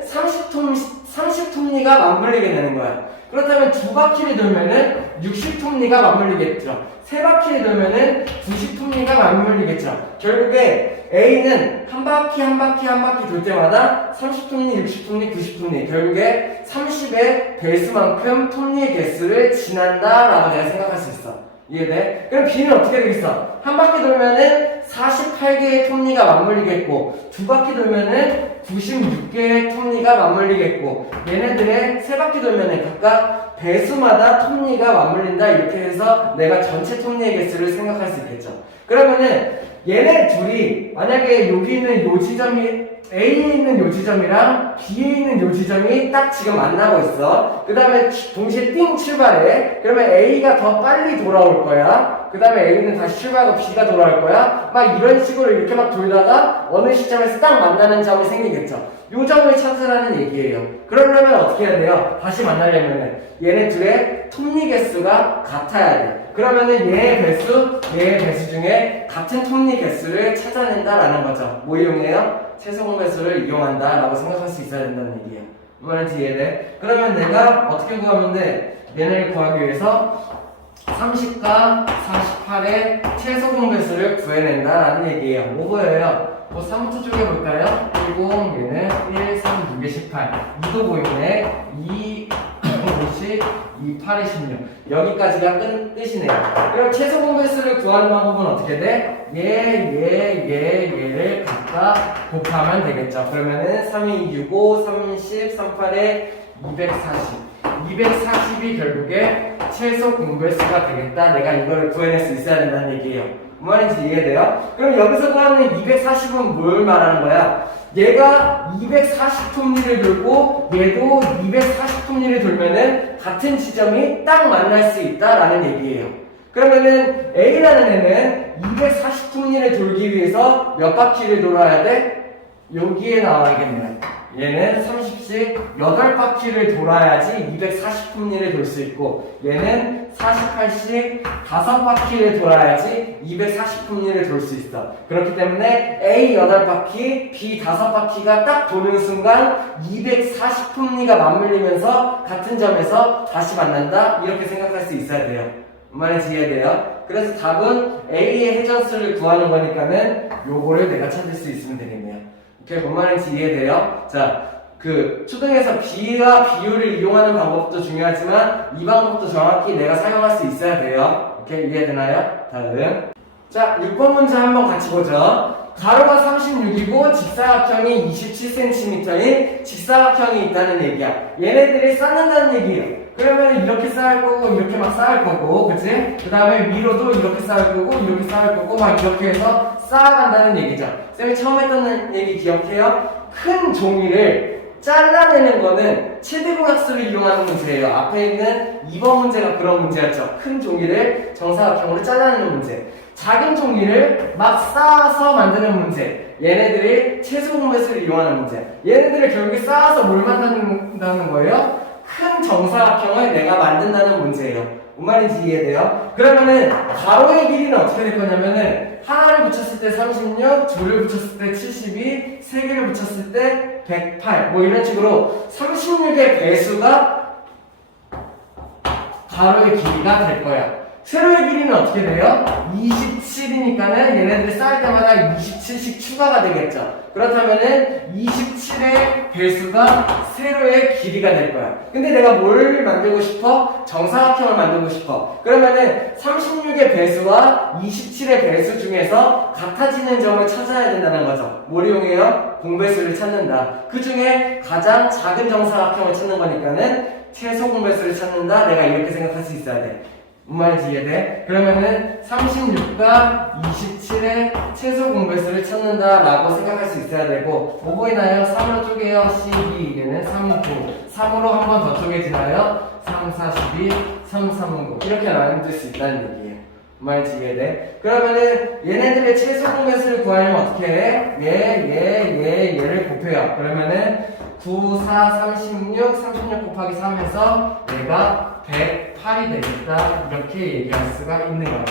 30톱니가 맞물리게 되는 거야. 그렇다면 두 바퀴를 돌면은 60톱니가 맞물리겠죠. 세 바퀴를 돌면은 90톱니가 맞물리겠죠. 결국에 A는 한 바퀴 돌 때마다 30톱니, 60톱니, 90톱니, 결국에 30의 배수만큼 톱니의 개수를 지난다 라고 내가 생각할 수 있어. 이해돼? 그럼 B는 어떻게 되겠어? 한 바퀴 돌면은 48개의 톱니가 맞물리겠고, 두 바퀴 돌면은 96개의 톱니가 맞물리겠고, 얘네들의 세 바퀴 돌면은 각각 배수마다 톱니가 맞물린다, 이렇게 해서 내가 전체 톱니의 개수를 생각할 수 있겠죠. 그러면은 얘네 둘이 만약에 여기 있는 요 지점이 A에 있는 요 지점이랑 B에 있는 요 지점이 딱 지금 만나고 있어. 그 다음에 동시에 띵 출발해. 그러면 A가 더 빨리 돌아올 거야. 그 다음에 A는 다시 출발하고 B가 돌아올 거야. 막 이런 식으로 이렇게 막 돌다가 어느 시점에서 딱 만나는 점이 생기겠죠. 요 점을 찾으라는 얘기예요. 그러려면 어떻게 해야 돼요? 다시 만나려면은 얘네 둘의 톱니 개수가 같아야 돼. 그러면은 얘의 배수, 얘의 배수 중에 같은 톱니 개수를 찾아낸다라는 거죠. 뭐 이용해요? 최소 공배수를 이용한다 라고 생각할 수 있어야 된다는 얘기예요. 이번엔 이해돼? 그러면 내가 어떻게 구하면 돼? 얘네를 구하기 위해서 30과 48의 최소 공배수를 구해낸다라는 얘기예요. 뭐 보여요? 뭐 3부터 쪼개볼까요? 10, 얘는 1, 3, 6에 18. 2도 보이네. 2, 50, 2, 8에 16. 여기까지가 끝이네요. 그럼 최소 공배수를 구하는 방법은 어떻게 돼? 얘를 각각 곱하면 되겠죠. 그러면은 3, 2, 6, 5, 30, 38에 240. 240이 결국에 최소 공배수가 되겠다. 내가 이거를 구해낼 수 있어야 된다는 얘기예요. 뭔 말인지 이해돼요? 그럼 여기서 구하는 240은 뭘 말하는 거야? 얘가 240톱니를 돌고 얘도 240톱니를 돌면은 같은 지점이 딱 만날 수 있다라는 얘기예요. 그러면은 A라는 애는 240톱니를 돌기 위해서 몇 바퀴를 돌아야 돼? 여기에 나와야겠네. 얘는 30씩 8바퀴를 돌아야지 240톱니를 돌 수 있고, 얘는 48씩 5바퀴를 돌아야지 240톱니를 돌 수 있어. 그렇기 때문에 A 8바퀴, B 5바퀴가 딱 도는 순간 240톱니가 맞물리면서 같은 점에서 다시 만난다, 이렇게 생각할 수 있어야 돼요. 뭔 말인지 이해돼요? 그래서 답은 A의 회전수를 구하는 거니까는 요거를 내가 찾을 수 있으면 되겠네요. 오케이, 뭔 말인지 이해돼요? 자, 초등에서 B와 비율을 이용하는 방법도 중요하지만 이 방법도 정확히 내가 사용할 수 있어야 돼요. 오케이, 이해되나요? 다음. 자, 6번 문제 한번 같이 보죠. 가로가 36이고 직사각형이 27cm인 직사각형이 있다는 얘기야. 얘네들이 쌓는다는 얘기예요. 그러면 이렇게 쌓을 거고 이렇게 막 쌓을 거고, 그치? 그 다음에 위로도 이렇게 쌓을 거고 이렇게 쌓을 거고 막 이렇게 해서 쌓아간다는 얘기죠. 쌤이 처음 했던 얘기 기억해요? 큰 종이를 잘라내는 거는 최대공약수를 이용하는 문제예요. 앞에 있는 2번 문제가 그런 문제였죠. 큰 종이를 정사각형으로 잘라내는 문제. 작은 종이를 막 쌓아서 만드는 문제. 얘네들이 최소 공배수를 이용하는 문제. 얘네들을 결국에 쌓아서 뭘 만든다는 거예요? 큰 정사각형을 내가 만든다는 문제예요. 뭔 말인지 이해돼요? 그러면은 가로의 길이는 어떻게 될 거냐면은 하나를 붙였을 때 36, 둘을 붙였을 때 72, 세 개를 붙였을 때 108, 뭐 이런 식으로 36의 배수가 가로의 길이가 될 거야. 세로의 길이는 어떻게 돼요? 27이니까는 얘네들이 쌓일 때마다 27씩 추가가 되겠죠. 그렇다면은 27의 배수가 세로의 길이가 될 거야. 근데 내가 뭘 만들고 싶어? 정사각형을 만들고 싶어. 그러면은 36의 배수와 27의 배수 중에서 같아지는 점을 찾아야 된다는 거죠. 뭘 이용해요? 공배수를 찾는다. 그 중에 가장 작은 정사각형을 찾는 거니까는 최소 공배수를 찾는다. 내가 이렇게 생각할 수 있어야 돼. 뭔 말인지 이해돼? 그러면은 36과 27의 최소 공배수를 찾는다 라고 생각할 수 있어야 되고, 뭐 보이나요? 3으로 쪼개요. 12, 얘는 3, 9. 3으로 한 번 더 쪼개지나요? 3, 4, 12, 3, 3, 9. 이렇게 나눌 수 있다는 얘기예요. 뭔 말인지 이해돼? 그러면은 얘네들의 최소 공배수를 구하려면 어떻게 해? 얘를 곱해요. 그러면은 9, 4, 36, 36 곱하기 3에서 얘가 108이 되겠다, 이렇게 얘기할 수가 있는 거야.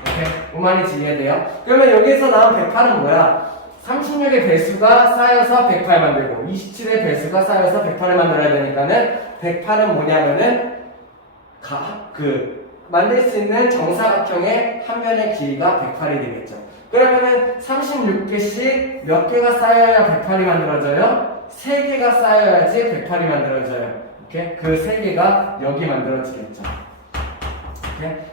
오케이? 뭔 말인지 이해돼요? 그러면 여기에서 나온 108은 뭐야? 36의 배수가 쌓여서 108 만들고 27의 배수가 쌓여서 108을 만들어야 되니까는 108은 뭐냐면은 만들 수 있는 정사각형의 한 변의 길이가 108이 되겠죠. 그러면은 36개씩 몇 개가 쌓여야 108이 만들어져요? 3개가 쌓여야지 108이 만들어져요. 오케이? 그 3개가 여기 만들어지겠죠.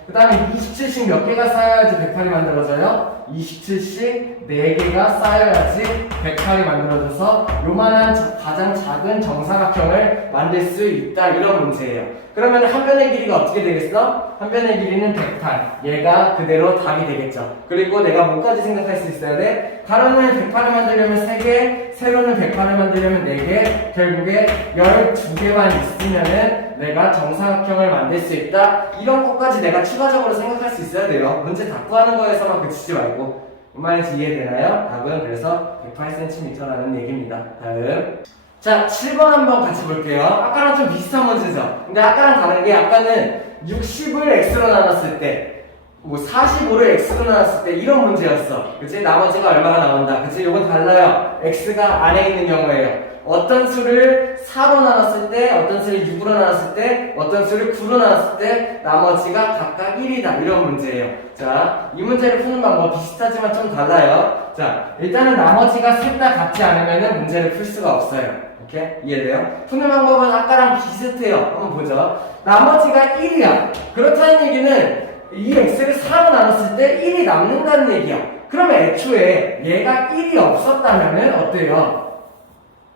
그 다음에 27씩 몇 개가 쌓여야지 108이 만들어져요? 27씩 4개가 쌓여야지 108이 만들어져서 요만한 가장 작은 정사각형을 만들 수 있다, 이런 문제예요. 그러면 한 변의 길이가 어떻게 되겠어? 한 변의 길이는 108. 얘가 그대로 답이 되겠죠. 그리고 내가 뭐까지 생각할 수 있어야 돼? 가로는 108을 만들려면 3개, 세로는 108을 만들려면 4개, 결국에 12개만 있으면은 내가 정사각형을 만들 수 있다. 이런 것까지 내가 추가적으로 생각할 수 있어야 돼요. 문제 다 구하는 거에서만 그치지 말고. 뭔 말인지 이해되나요? 답은 그래서 108cm라는 얘기입니다. 다음. 자, 7번 한번 같이 볼게요. 아까랑 좀 비슷한 문제죠. 근데 아까랑 다른 게, 아까는 60을 x로 나눴을 때, 뭐 45를 x로 나눴을 때 이런 문제였어. 그치? 나머지가 얼마가 나온다. 그치? 이건 달라요. x가 안에 있는 경우에요. 어떤 수를 4로 나눴을 때, 어떤 수를 6으로 나눴을 때, 어떤 수를 9로 나눴을 때 나머지가 각각 1이다, 이런 문제예요. 자, 이 문제를 푸는 방법 비슷하지만 좀 달라요. 자, 일단은 나머지가 셋 다 같지 않으면 문제를 풀 수가 없어요. 오케이? 이해돼요? 푸는 방법은 아까랑 비슷해요. 한번 보죠. 나머지가 1이야. 그렇다는 얘기는 이 x를 4로 나눴을 때 1이 남는다는 얘기야. 그러면 애초에 얘가 1이 없었다면은 어때요?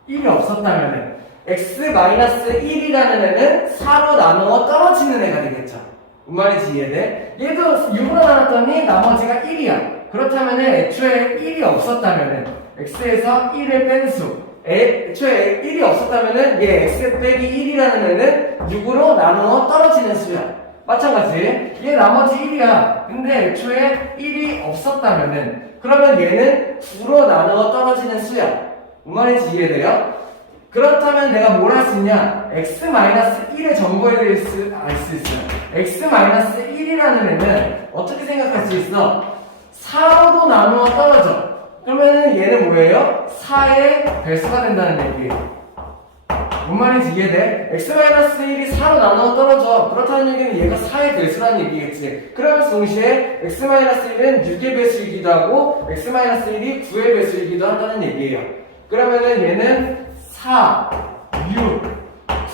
1이 없었다면은 x-1이라는 애는 4로 나누어 떨어지는 애가 되겠죠. 뭔 말인지 이해돼? 얘도 6으로 나눴더니 나머지가 1이야. 그렇다면은 애초에 1이 없었다면은 x에서 1을 뺀 수. 애초에 1이 없었다면은 얘 x 빼기 1이라는 애는 6으로 나누어 떨어지는 수야. 마찬가지. 얘 나머지 1이야. 근데 애초에 1이 없었다면은 그러면 얘는 9로 나누어 떨어지는 수야. 뭔 말인지 이해돼요? 그렇다면 내가 뭘 할 수 있냐? x-1의 정보에 대해서 알 수 있어요. x-1이라는 애는 어떻게 생각할 수 있어? 4로도 나누어 떨어져. 그러면은 얘는 뭐예요? 4의 배수가 된다는 얘기예요. 뭔 말인지 이해돼? x-1이 4로 나누어 떨어져. 그렇다는 얘기는 얘가 4의 배수라는 얘기겠지. 그러면서 동시에 x-1은 6의 배수이기도 하고 x-1이 9의 배수이기도 한다는 얘기예요. 그러면은 얘는 4, 6,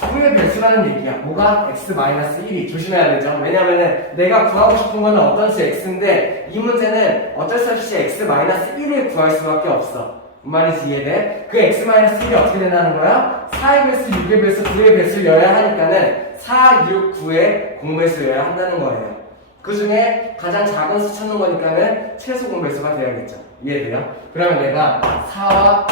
9의 배수라는 얘기야. 뭐가? x-1이. 조심해야 되죠. 왜냐면은 내가 구하고 싶은 거는 어떤 수 x인데 이 문제는 어쩔 수 없이 x-1을 구할 수밖에 없어. 뭔 말인지 이해돼? 그 x-1이 어떻게 된다는 거야? 4의 배수, 6의 배수, 9의 배수여야 하니까는 4, 6, 9의 공배수여야 한다는 거예요. 그 중에 가장 작은 수 찾는 거니까는 최소 공배수가 돼야겠죠. 이해돼요? 그러면 내가 4와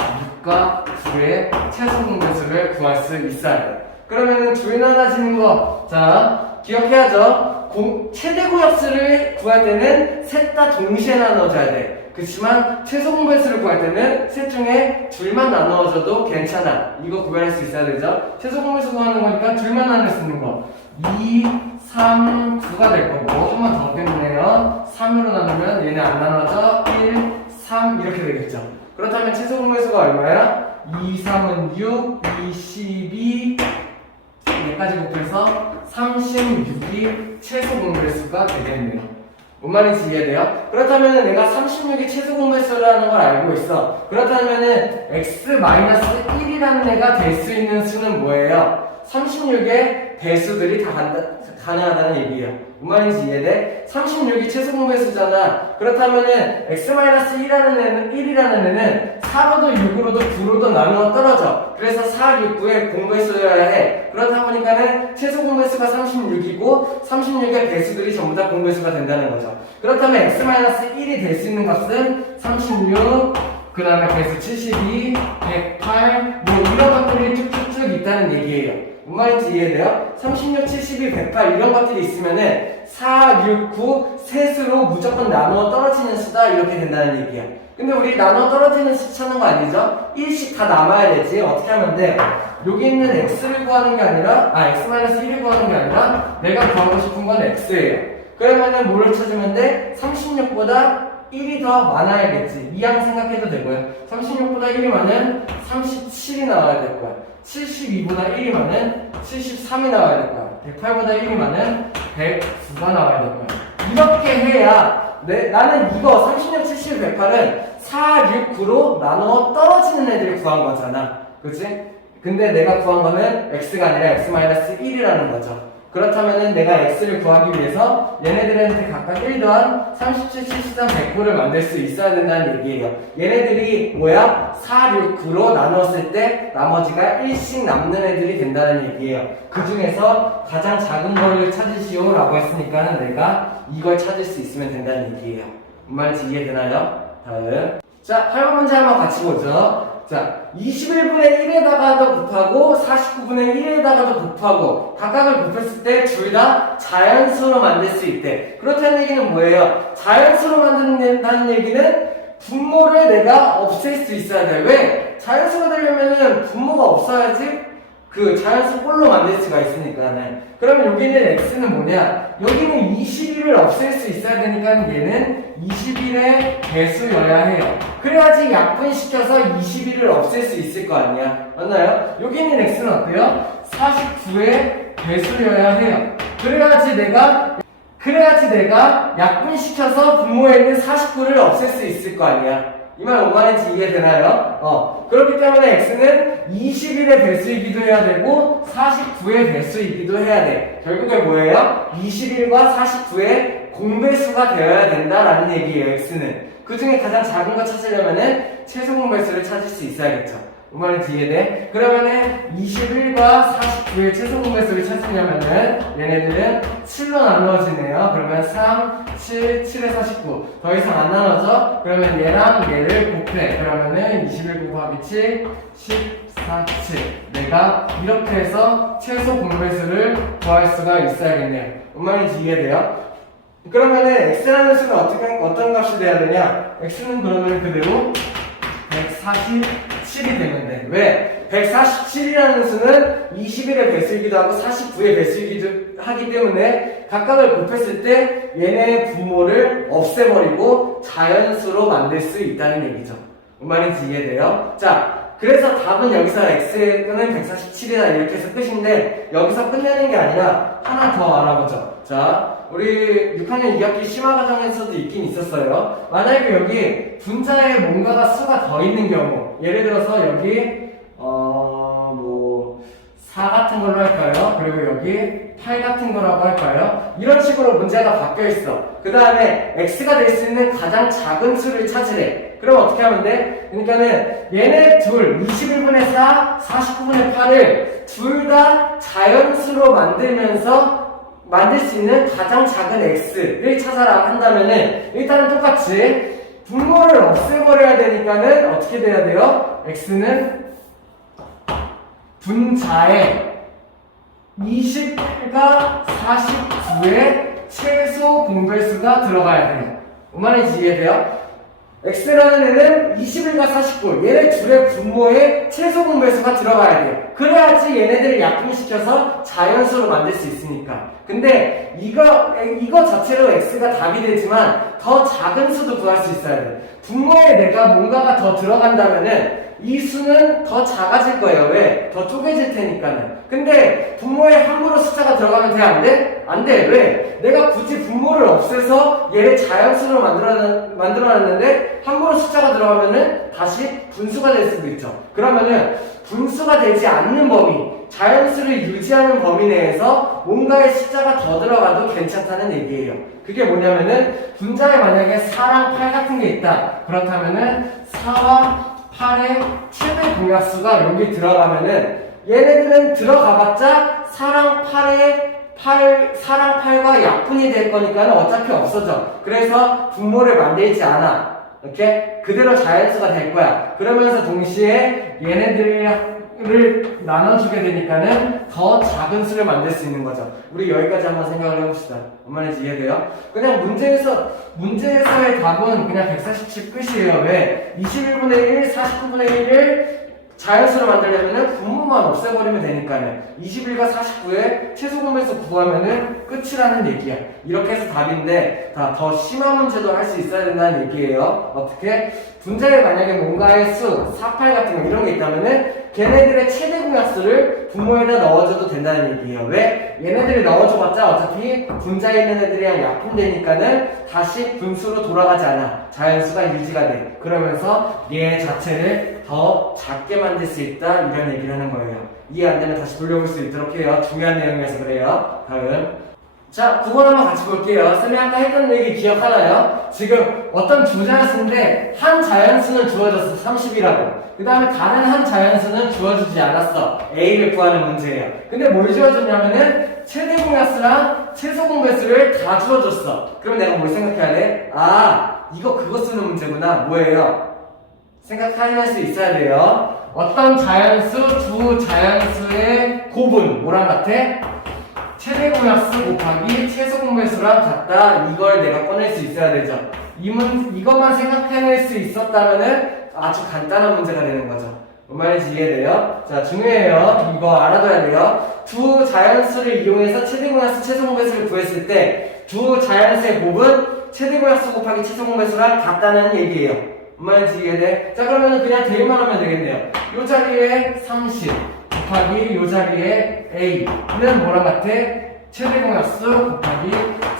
6과 9의 최소 공배수를 구할 수 있어야 돼. 그러면은 둘 나눠지는 거, 자, 기억해야죠. 최대 고역수를 구할 때는 셋 다 동시에 나눠줘야 돼. 그렇지만 최소 공배수를 구할 때는 셋 중에 둘만 나누어줘도 괜찮아. 이거 구별할 수 있어야 되죠. 최소 공배수 구하는 거니까 둘만 나눌 수 있는 거 2, 3, 9가 될 거고 한 번 더 빼보네요. 3으로 나누면 얘네 안 나눠져 1, 3 이렇게 되겠죠. 그렇다면 최소 공배수가 얼마야? 2, 3은 6, 2, 12 여기까지 곱해서 36이 최소 공배수가 되겠네요. 뭔 말인지 이해돼요? 그렇다면 내가 36이 최소 공배수라는 걸 알고 있어. 그렇다면 x-1이라는 애가 될 수 있는 수는 뭐예요? 36의 배수들이 다 가능하다는 얘기예요. 뭔 말인지 이해돼? 36이 최소 공배수잖아. 그렇다면은 x-1이라는 애는 4로도 6으로도 9로도 나누어 떨어져. 그래서 4, 6, 9의 공배수여야 해. 그렇다 보니까는 최소 공배수가 36이고 36의 배수들이 전부 다 공배수가 된다는 거죠. 그렇다면 x-1이 될 수 있는 값은 36, 그 다음에 배수 72, 108, 뭐 이런 것들이 쭉쭉쭉 있다는 얘기예요. 뭔 말인지 이해돼요? 36, 72, 108 이런 것들이 있으면은 4, 6, 9 셋으로 무조건 나누어 떨어지는 수다 이렇게 된다는 얘기야. 근데 우리 나누어 떨어지는 수 찾는 거 아니죠? 1씩 다 남아야 되지. 어떻게 하면 돼? 여기 있는 x를 구하는 게 아니라 x-1을 구하는 게 아니라 내가 구하고 싶은 건 x예요. 그러면은 뭐를 찾으면 돼? 36보다 1이 더 많아야겠지. 이항 생각해도 되고요. 36보다 1이 많은 37이 나와야 될 거야. 72보다 1이 많은 73이 나와야 될 거야. 108보다 1이 많은 109가 나와야 될 거야. 이렇게 해야 나는 이거 36, 70, 108은 4, 6, 9로 나누어 떨어지는 애들을 구한 거잖아. 그치? 근데 내가 구한 거는 x가 아니라 x-1이라는 거죠. 그렇다면은 내가 x를 구하기 위해서 얘네들한테 각각 1 더한 37, 73, 109를 만들 수 있어야 된다는 얘기예요. 얘네들이 뭐야? 4, 6, 9로 나눴을 때 나머지가 1씩 남는 애들이 된다는 얘기예요. 그 중에서 가장 작은 거를 찾으시오 라고 했으니까는 내가 이걸 찾을 수 있으면 된다는 얘기예요. 뭔 말인지 이해되나요? 다음. 자, 8번 문제 한번 같이 보죠. 자, 21분의 1에다가도 곱하고 49분의 1에다가도 곱하고 각각을 곱했을 때 둘 다 자연수로 만들 수 있대. 그렇다는 얘기는 뭐예요? 자연수로 만든다는 얘기는 분모를 내가 없앨 수 있어야 돼. 왜? 자연수가 되려면은 분모가 없어야지 그 자연수 꼴로 만들 수가 있으니까. 그러면 여기는 x는 뭐냐? 여기는 21을 없앨 수 있어야 되니까 얘는 21의 배수여야 해요. 그래야지 약분시켜서 21을 없앨 수 있을 거 아니야. 맞나요? 여기 있는 x는 어때요? 49의 배수여야 해요. 그래야지 내가 약분시켜서 분모에 있는 49를 없앨 수 있을 거 아니야. 이 말 뭔 말인지 이해되나요? 그렇기 때문에 x는 21의 배수이기도 해야 되고 49의 배수이기도 해야 돼. 결국에 뭐예요? 21과 49의 공배수가 되어야 된다라는 얘기예요. x는. 그 중에 가장 작은 거 찾으려면은 최소 공배수를 찾을 수 있어야겠죠. 뭔 말인지 이해돼? 그러면은 21과 49의 최소 공배수를 찾으려면은 얘네들은 7로 나누어지네요. 그러면 3, 7, 7에 49. 더 이상 안 나눠져? 그러면 얘랑 얘를 곱해. 그러면은 21 곱하기 7, 14, 7. 내가 이렇게 해서 최소 공배수를 구할 수가 있어야겠네요. 뭔 말인지 이해돼요? 그러면은 x라는 수는 어떤 값이 돼야 되냐? x는 그러면 그대로 147이 되면 돼. 왜? 147이라는 수는 21의 배수이기도 하고 49의 배수이기도 하기 때문에 각각을 곱했을 때 얘네의 분모를 없애버리고 자연수로 만들 수 있다는 얘기죠. 뭔 말인지 이해돼요? 자, 그래서 답은 여기서 x는 147이다 이렇게 해서 끝인데 여기서 끝내는 게 아니라 하나 더 알아보죠. 자, 우리 6학년 2학기 심화과정에서도 있긴 있었어요. 만약에 여기 분자에 뭔가가 수가 더 있는 경우, 예를 들어서 여기 4 같은 걸로 할까요? 그리고 여기 8 같은 거라고 할까요? 이런 식으로 문제가 바뀌어 있어. 그 다음에 x가 될 수 있는 가장 작은 수를 찾으래. 그럼 어떻게 하면 돼? 그러니까는 얘네 둘 21분의 4, 49분의 8을 둘 다 자연수로 만들 수 있는 가장 작은 x를 찾아라 한다면은 일단은 똑같이 분모를 없애버려야 되니까는 어떻게 돼야 돼요? x는 분자에 20과 49의 최소 공배수가 들어가야 돼요. 뭔 말인지 이해돼요? x라는 애는 21과 49, 얘네 둘의 분모에 최소 공배수가 들어가야 돼요. 그래야지 얘네들을 약분시켜서 자연수로 만들 수 있으니까. 근데 이거 자체로 x가 답이 되지만 더 작은 수도 구할 수 있어야 돼. 분모에 내가 뭔가가 더 들어간다면은 이 수는 더 작아질 거예요. 왜? 더 쪼개질 테니까는. 근데 분모에 함부로 숫자가 들어가면 돼? 안 돼? 안 돼. 왜? 내가 굳이 분모를 없애서 얘를 자연수로 만들어놨는데 함부로 숫자가 들어가면은 다시 분수가 될 수도 있죠. 그러면은 분수가 되지 않는 범위, 자연수를 유지하는 범위 내에서 뭔가의 숫자가 더 들어가도 괜찮다는 얘기예요. 그게 뭐냐면은 분자에 만약에 4랑 8 같은 게 있다. 그렇다면은 4와 8의 최대 공약수가 여기 들어가면은 얘네들은 들어가봤자 4랑 8과 약분이 될 거니까는 어차피 없어져. 그래서 분모를 만들지 않아. 이렇게 그대로 자연수가 될 거야. 그러면서 동시에 얘네들을 나눠주게 되니까는 더 작은 수를 만들 수 있는 거죠. 우리 여기까지 한번 생각을 해봅시다. 뭔 말인지 이해돼요? 그냥 문제에서의 답은 그냥 147 끝이에요. 왜? 21분의 1, 49분의 1을 자연수로 만들려면은 분모만 없애버리면 되니까요. 21과 49의 최소 공배수 구하면은 끝이라는 얘기야. 이렇게 해서 답인데 더 심한 문제도 할 수 있어야 된다는 얘기예요. 어떻게? 분자에 만약에 뭔가의 수, 4, 8 같은 거 이런 게 있다면은 걔네들의 최대 공약수를 분모에다 넣어줘도 된다는 얘기예요. 왜? 얘네들이 넣어줘봤자 어차피 분자에 있는 애들이랑 약분되니까는 다시 분수로 돌아가지 않아. 자연수가 유지가 돼. 그러면서 얘 자체를 더 작게 만들 수 있다 이런 얘기를 하는 거예요. 이해 안 되면 다시 돌려볼 수 있도록 해요. 중요한 내용이어서 그래요. 다음. 자, 국어 한번 같이 볼게요. 쌤이 아까 했던 얘기 기억하나요? 지금 어떤 두 자연수인데 한 자연수는 주어졌어. 30이라고. 그 다음에 다른 한 자연수는 주어지지 않았어. A를 구하는 문제예요. 근데 뭘 주어줬냐면은 최대 공약수랑 최소 공배수를 다 주어줬어. 그럼 내가 뭘 생각해야 돼? 아, 이거 그거 쓰는 문제구나. 뭐예요? 생각할 수 있어야 돼요. 어떤 자연수, 두 자연수의 곱은 뭐랑 같아? 최대 공약수 곱하기 최소 공배수랑 같다. 이걸 내가 꺼낼 수 있어야 되죠. 이것만 생각해낼 수 있었다면은 아주 간단한 문제가 되는 거죠. 뭔 말인지 이해돼요? 자, 중요해요. 이거 알아둬야 돼요. 두 자연수를 이용해서 최대 공약수, 최소 공배수를 구했을 때 두 자연수의 곱은 최대 공약수 곱하기 최소 공배수랑 같다는 얘기예요. 뭔 말인지 이해돼? 자, 그러면 그냥 대입만 하면 되겠네요. 요 자리에 30 곱하기 요 자리에 A는 뭐랑 같아? 최대 공약수 곱하기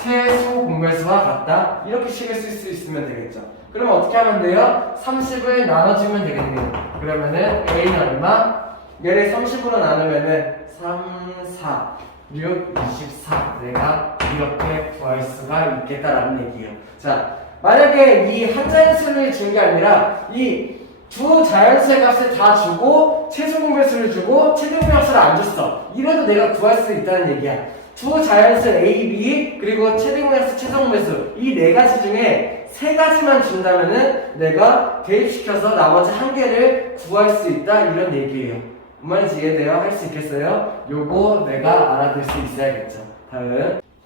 최소 공배수와 같다. 이렇게 식을 쓸 수 있으면 되겠죠. 그러면 어떻게 하면 돼요? 30을 나눠주면 되겠네요. 그러면은 A는 얼마? 얘를 30으로 나누면은 3, 4, 6, 24. 내가 이렇게 구할 수가 있겠다라는 얘기예요. 자, 만약에 이 한 자연수를 준 게 아니라 이 두 자연수의 값을 다 주고 최소 공배수를 주고 최대 공배수를 안 줬어. 이래도 내가 구할 수 있다는 얘기야. 두 자연수 A, B 그리고 최대 공배수, 최소 공배수 이 네 가지 중에 세 가지만 준다면은 내가 대입시켜서 나머지 한 개를 구할 수 있다 이런 얘기예요. 뭔 말인지 이해돼요? 할 수 있겠어요? 요거 내가 알아둘 수 있어야겠죠.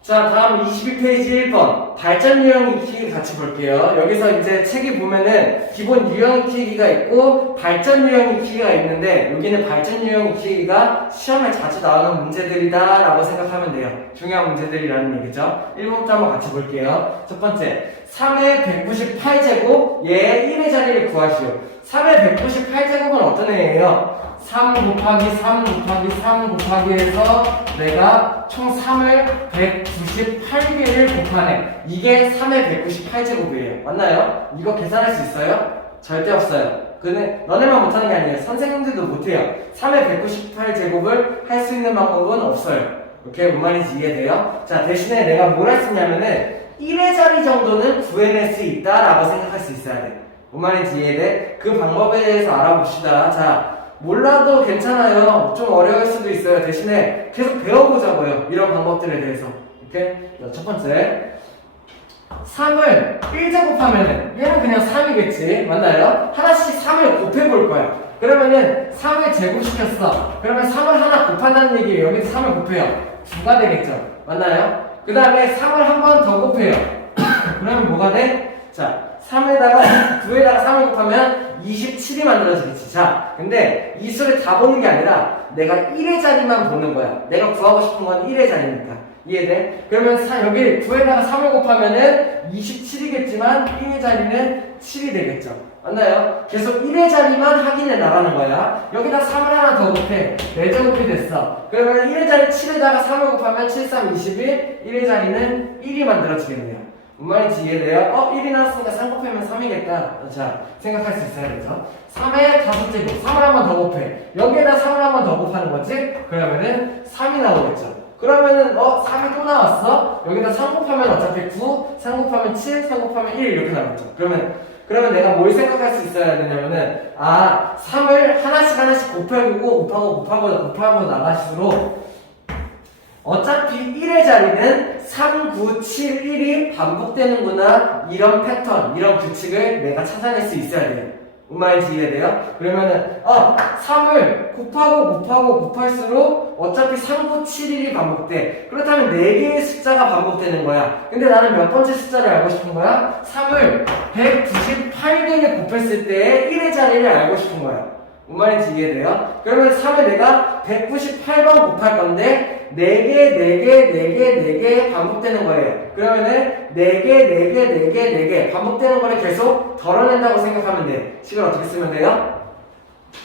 다음 22페이지 1번 발전 유형 익히기 같이 볼게요. 여기서 이제 책이 보면은 기본 유형 익히기가 있고 발전 유형 익히기가 있는데 여기는 발전 유형 익히기가 시험에 자주 나오는 문제들이다 라고 생각하면 돼요. 중요한 문제들이라는 얘기죠. 1번부터 한번 같이 볼게요. 첫 번째 3의 198제곱 얘 1의 자리를 구하시오. 3의 198제곱은 어떤 애예요? 3 곱하기 3 곱하기 3 곱하기 해서 내가 총 3을 198개를 곱하네. 이게 3의 198제곱이에요. 맞나요? 이거 계산할 수 있어요? 절대 없어요. 근데 너네만 못하는 게 아니에요. 선생님들도 못해요. 3의 198제곱을 할 수 있는 방법은 없어요. 오케이? 뭔 말인지 이해돼요? 자, 대신에 내가 뭘 할 수 있냐면은 1의 자리 정도는 구해낼 수 있다라고 생각할 수 있어야 돼. 뭔 말인지 이해돼? 그 방법에 대해서 알아봅시다. 자, 몰라도 괜찮아요. 좀 어려울 수도 있어요. 대신에 계속 배워보자고요. 이런 방법들에 대해서. 오케이? 자, 첫 번째 3을 1제곱하면은 얘는 그냥 3이겠지. 맞나요? 하나씩 3을 곱해볼 거야. 그러면은 3을 제곱시켰어. 그러면 3을 하나 곱한다는 얘기예요. 여기서 3을 곱해요. 2가 되겠죠. 맞나요? 그 다음에 3을 한 번 더 곱해요. 그러면 뭐가 돼? 자, 3에다가 9에다가 3을 곱하면 27이 만들어지겠지. 자, 근데 이 수를 다 보는 게 아니라 내가 1의 자리만 보는 거야. 내가 구하고 싶은 건 1의 자리니까. 이해돼? 그러면 여기 9에다가 3을 곱하면은 27이겠지만 1의 자리는 7이 되겠죠. 맞나요? 계속 1의 자리만 확인해 나가는 거야. 여기다 3을 하나 더 곱해. 4제곱이 됐어. 그러면 1의 자리 7에다가 3을 곱하면 7, 3, 21. 1의 자리는 1이 만들어지겠네요. 뭔 말인지 이해돼요? 1이 나왔으니까 3 곱하면 3이겠다. 자, 생각할 수 있어야겠죠? 3의 5제곱. 3을 한 번 더 곱해. 여기에다 3을 한 번 더 곱하는 거지? 그러면은 3이 나오겠죠. 그러면은 3이 또 나왔어? 여기다 3 곱하면 어차피 9, 3 곱하면 7, 3 곱하면 1 이렇게 나오겠죠. 그러면 내가 뭘 생각할 수 있어야 되냐면은 3을 하나씩 곱하고 나갈수록 어차피 1의 자리는 3, 9, 7, 1이 반복되는구나. 이런 패턴, 이런 규칙을 내가 찾아낼 수 있어야 돼요. 뭔 말인지 이해돼요? 그러면은 3을 곱할수록 어차피 3, 9, 7, 1이 반복돼. 그렇다면 4개의 숫자가 반복되는 거야. 근데 나는 몇 번째 숫자를 알고 싶은 거야? 3을 198개를 곱했을 때 1의 자리를 알고 싶은 거야. 뭔 말인지 이해돼요? 그러면 3을 내가 198번 곱할 건데 4개 반복되는 거예요. 그러면은 4개 반복되는 거를 계속 덜어낸다고 생각하면 돼. 식을 어떻게 쓰면 돼요?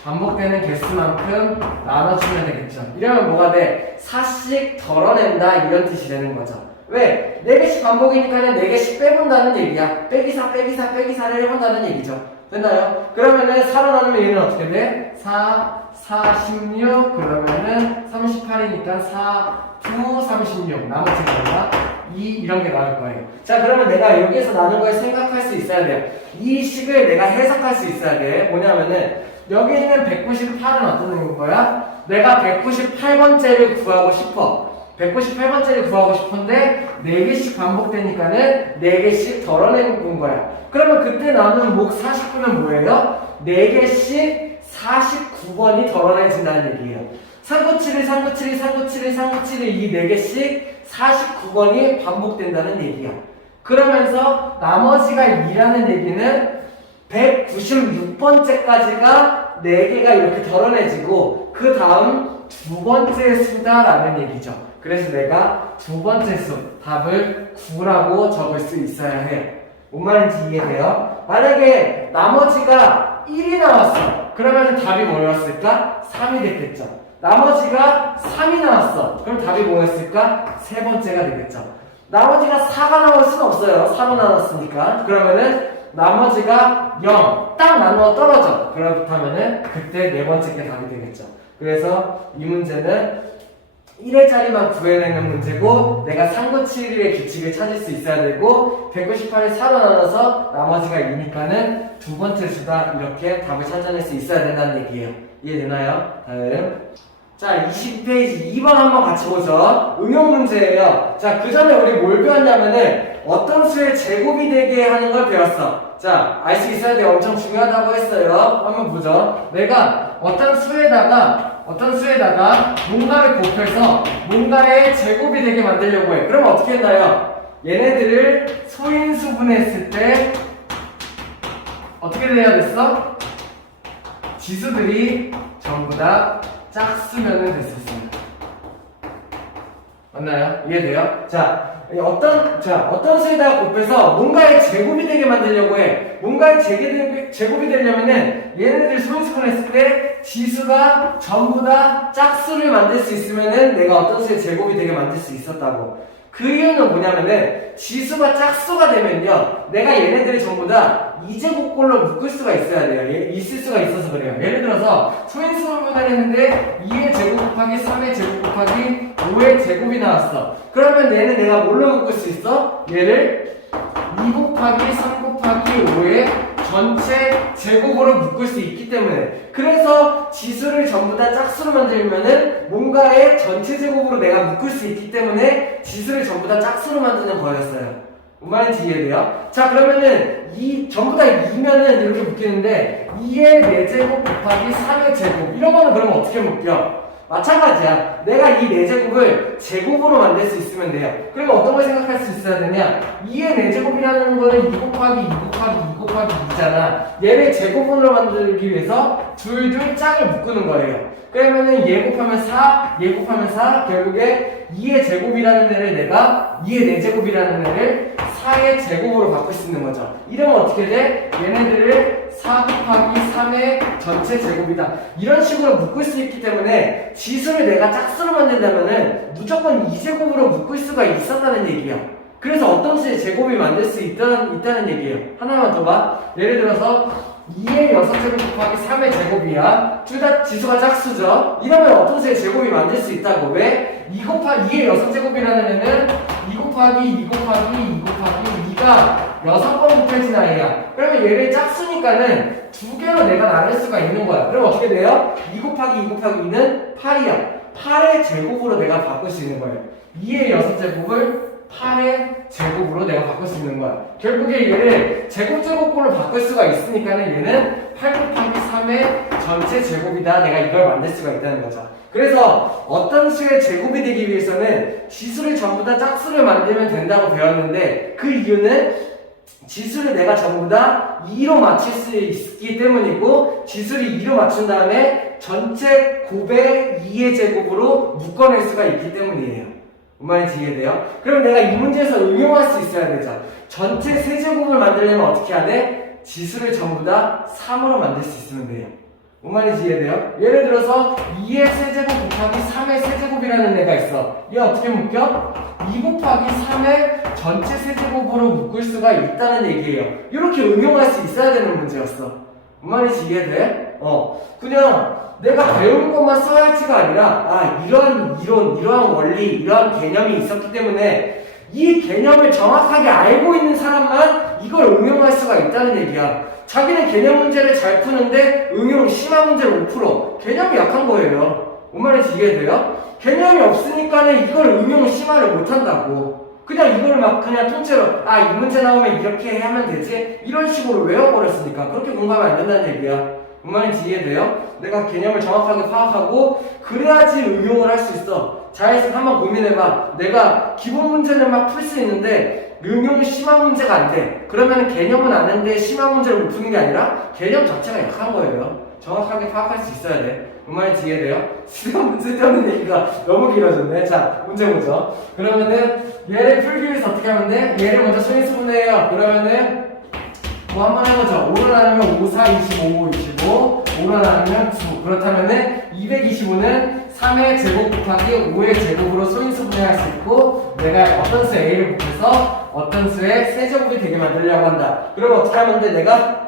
반복되는 개수만큼 나눠주면 되겠죠. 이러면 뭐가 돼? 4씩 덜어낸다 이런 뜻이 되는 거죠. 왜? 4개씩 반복이니까는 4개씩 빼본다는 얘기야. 빼기사를 해본다는 얘기죠. 됐나요? 그러면은 4로 나누면 얘는 어떻게 돼? 4, 16 그러면은 38이니까 4, 9, 36 나머지가 2 이런 게 나올 거예요. 자, 그러면 내가 여기에서 나눈 걸 생각할 수 있어야 돼요. 이 식을 내가 해석할 수 있어야 돼. 뭐냐면은 여기 있는 198은 어떤 거야? 내가 198번째를 구하고 싶어. 198번째를 구하고 싶은데 4개씩 반복되니까는 4개씩 덜어내는 거야. 그러면 그때 나오는 목 49는 뭐예요? 4개씩 49번이 덜어내진다는 얘기예요. 397이 이 4개씩 49번이 반복된다는 얘기야. 그러면서 나머지가 2라는 얘기는 196번째까지가 4개가 이렇게 덜어내지고 그 다음 두 번째 수다라는 얘기죠. 그래서 내가 두 번째 수 답을 9라고 적을 수 있어야 해요. 뭔 말인지 이해돼요? 만약에 나머지가 1이 나왔어. 그러면 답이 뭐였을까? 3이 됐겠죠. 나머지가 3이 나왔어. 그럼 답이 뭐였을까? 세 번째가 되겠죠. 나머지가 4가 나올 수는 없어요. 4로 나눴으니까. 그러면은 나머지가 0. 딱 나누어 떨어져. 그렇다면은 그때 네 번째 게 답이 되겠죠. 그래서 이 문제는 1회짜리만 구해내는 문제고 내가 397일의 규칙을 찾을 수 있어야 되고 198을 4로 나눠서 나머지가 2니까는 두 번째 수다 이렇게 답을 찾아낼 수 있어야 된다는 얘기예요. 이해되나요? 다음 자 20페이지 2번 한번 같이 보죠. 응용 문제예요. 자 그 전에 우리 뭘 배웠냐면은 어떤 수의 제곱이 되게 하는 걸 배웠어. 자 알 수 있어야 돼. 엄청 중요하다고 했어요. 한번 보죠. 내가 어떤 수에다가 뭔가를 곱해서 뭔가의 제곱이 되게 만들려고 해. 그럼 어떻게 했나요? 얘네들을 소인수분했을 때 어떻게 돼야 됐어? 지수들이 전부 다 짝수면은 됐었습니다. 맞나요? 이해돼요? 자, 어떤 수에다가 곱해서 뭔가의 제곱이 되게 만들려고 해. 뭔가의 제곱이 되려면은 얘네들 소인수분했을 때 지수가 전부 다 짝수를 만들 수 있으면은 내가 어떤 수의 제곱이 되게 만들 수 있었다고. 그 이유는 뭐냐면은 지수가 짝수가 되면요 내가 얘네들을 전부 다 2제곱꼴로 묶을 수가 있어야 돼요. 있을 수가 있어서 그래요. 예를 들어서 소인수분을 했는데 2의 제곱 곱하기 3의 제곱 곱하기 5의 제곱이 나왔어. 그러면 얘는 내가 뭘로 묶을 수 있어? 얘를 2 곱하기 3 곱하기 5의 전체 제곱으로 묶을 수 있기 때문에 그래서 지수를 전부 다 짝수로 만들면은 뭔가의 전체 제곱으로 내가 묶을 수 있기 때문에 지수를 전부 다 짝수로 만드는 거였어요. 뭔 말인지 이해돼요? 자 그러면은 전부 다 2면은 이렇게 묶이는데 2의 4제곱 곱하기 3의 제곱 이런 거는 그러면 어떻게 묶여? 마찬가지야. 내가 이 4제곱을 제곱으로 만들 수 있으면 돼요. 그러면 어떤 걸 생각할 수 있어야 되냐? 2의 4제곱이라는 거는 2 곱하기 2 곱하기 2 곱하기 2잖아. 얘를 제곱으로 만들기 위해서 둘둘 짝을 묶는 거예요. 그러면은 얘 곱하면 4, 얘 곱하면 4, 결국에 2의 제곱이라는 애를 내가 2의 4제곱이라는 애를 4의 제곱으로 바꿀 수 있는 거죠. 이러면 어떻게 돼? 얘네들을 4 곱하기 3의 전체 제곱이다. 이런 식으로 묶을 수 있기 때문에 지수를 내가 짝수로 만든다면은 무조건 2제곱으로 묶을 수가 있었다는 얘기야. 그래서 어떤 수의 제곱이 만들 수 있다는 얘기예요. 하나만 더 봐. 예를 들어서 2의 6제곱 곱하기 3의 제곱이야. 둘 다 지수가 짝수죠. 이러면 어떤 수의 제곱이 만들 수 있다고. 왜? 2의 6제곱이라는 애는 2 곱하기 2 곱하기 2 곱하기 2가 6번 곱해진 아이야. 그러면 얘를 짝수니까는 두 개로 내가 나눌 수가 있는 거야. 그럼 어떻게 돼요? 2 곱하기 2 곱하기 2는 8이야. 8의 제곱으로 내가 바꿀 수 있는 거예요. 2의 6제곱을 8의 제곱으로 내가 바꿀 수 있는 거야. 결국에 얘를 제곱제곱꼴로 바꿀 수가 있으니까는 얘는 8 곱하기 3의 전체 제곱이다. 내가 이걸 만들 수가 있다는 거죠. 그래서 어떤 수의 제곱이 되기 위해서는 지수를 전부 다 짝수를 만들면 된다고 배웠는데 그 이유는 지수를 내가 전부 다 2로 맞출 수 있기 때문이고 지수를 2로 맞춘 다음에 전체 곱의 2의 제곱으로 묶어낼 수가 있기 때문이에요. 뭔 말인지 이해돼요? 그럼 내가 이 문제에서 응용할 수 있어야 되죠. 전체 세제곱을 만들려면 어떻게 해야 돼? 지수를 전부 다 3으로 만들 수 있으면 돼요. 뭔 말인지 이해돼요? 예를 들어서 2의 세제곱 곱하기 3의 세제곱이라는 애가 있어. 얘 어떻게 묶여? 2 곱하기 3의 전체 세제곱으로 묶을 수가 있다는 얘기예요. 이렇게 응용할 수 있어야 되는 문제였어. 뭔 말인지 이해돼? 그냥 내가 배운 것만 써야 할지가 아니라 이러한 이론, 이러한 원리, 이러한 개념이 있었기 때문에 이 개념을 정확하게 알고 있는 사람만 이걸 응용할 수가 있다는 얘기야. 자기는 개념 문제를 잘 푸는데 응용 심화 문제를 못 풀어. 개념이 약한 거예요. 뭔 말인지 이해돼요? 개념이 없으니까는 이걸 응용 심화를 못 한다고. 그냥 이걸 막 그냥 통째로 이 문제 나오면 이렇게 하면 되지? 이런 식으로 외워버렸으니까 그렇게 공부하면 안 된다는 얘기야. 뭔 말인지 이해돼요? 내가 개념을 정확하게 파악하고 그래야지 응용을 할 수 있어. 잘 한번 고민해봐. 내가 기본 문제는 막 풀 수 있는데 응용 심화 문제가 안 돼. 그러면 개념은 아는데 심화 문제를 못 푸는 게 아니라 개념 자체가 약한 거예요. 정확하게 파악할 수 있어야 돼. 뭔 말인지 이해돼요? 쓸데없는 얘기가 너무 길어졌네. 자, 문제 보죠. 그러면은 얘를 풀기 위해서 어떻게 하면 돼? 얘를 먼저 소인수분해요. 그러면은 뭐 한번 해보죠. 5로 나누면 5, 4, 25, 25 5로 나누면 9 그렇다면은 225는 3의 제곱 곱하기 5의 제곱으로 소인수분해할 수 있고 내가 어떤 수 A를 곱해서 어떤 수의 세제곱이 되게 만들려고 한다. 그럼 어떻게 하면 돼? 내가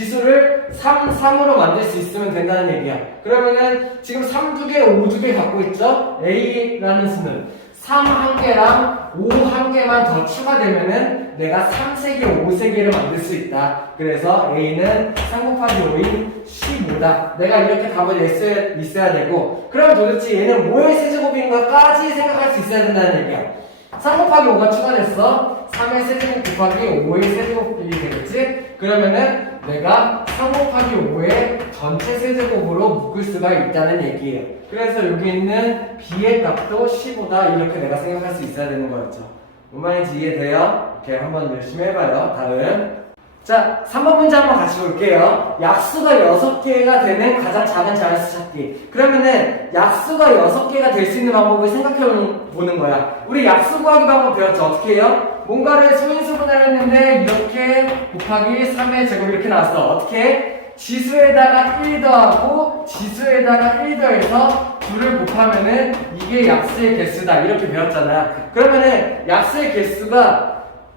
지수를 3, 3으로 만들 수 있으면 된다는 얘기야. 그러면은 지금 3 2개, 5 2개 갖고 있죠? A라는 수는 3 1개랑 5 1개만 더 추가되면은 내가 3 3개, 5 3개를 만들 수 있다. 그래서 A는 3 곱하기 5인 15다. 내가 이렇게 답을 있어야 되고, 그럼 도대체 얘는 뭐의 세제곱인가까지 생각할 수 있어야 된다는 얘기야. 3 곱하기 5가 추가됐어. 3의 세제곱 곱하기 5의 세제곱이 되겠지? 그러면은 내가 3 곱하기 5의 전체 세제곱으로 묶을 수가 있다는 얘기예요. 그래서 여기 있는 b의 값도 15다 이렇게 내가 생각할 수 있어야 되는 거였죠. 뭔 말인지 이해돼요? 이렇게 한번 열심히 해봐요. 다음. 자, 3번 문제 한번 같이 볼게요. 약수가 6개가 되는 가장 작은 자연수 찾기. 그러면은 약수가 6개가 될 수 있는 방법을 생각해보는 거야. 우리 약수 구하기 방법 배웠죠? 어떻게 해요? 뭔가를 소인수분해를 했는데 이렇게 곱하기 3의 제곱 이렇게 나왔어. 어떻게? 지수에다가 1 더하고 지수에다가 1 더해서 둘을 곱하면은 이게 약수의 개수다 이렇게 배웠잖아. 그러면은 약수의 개수가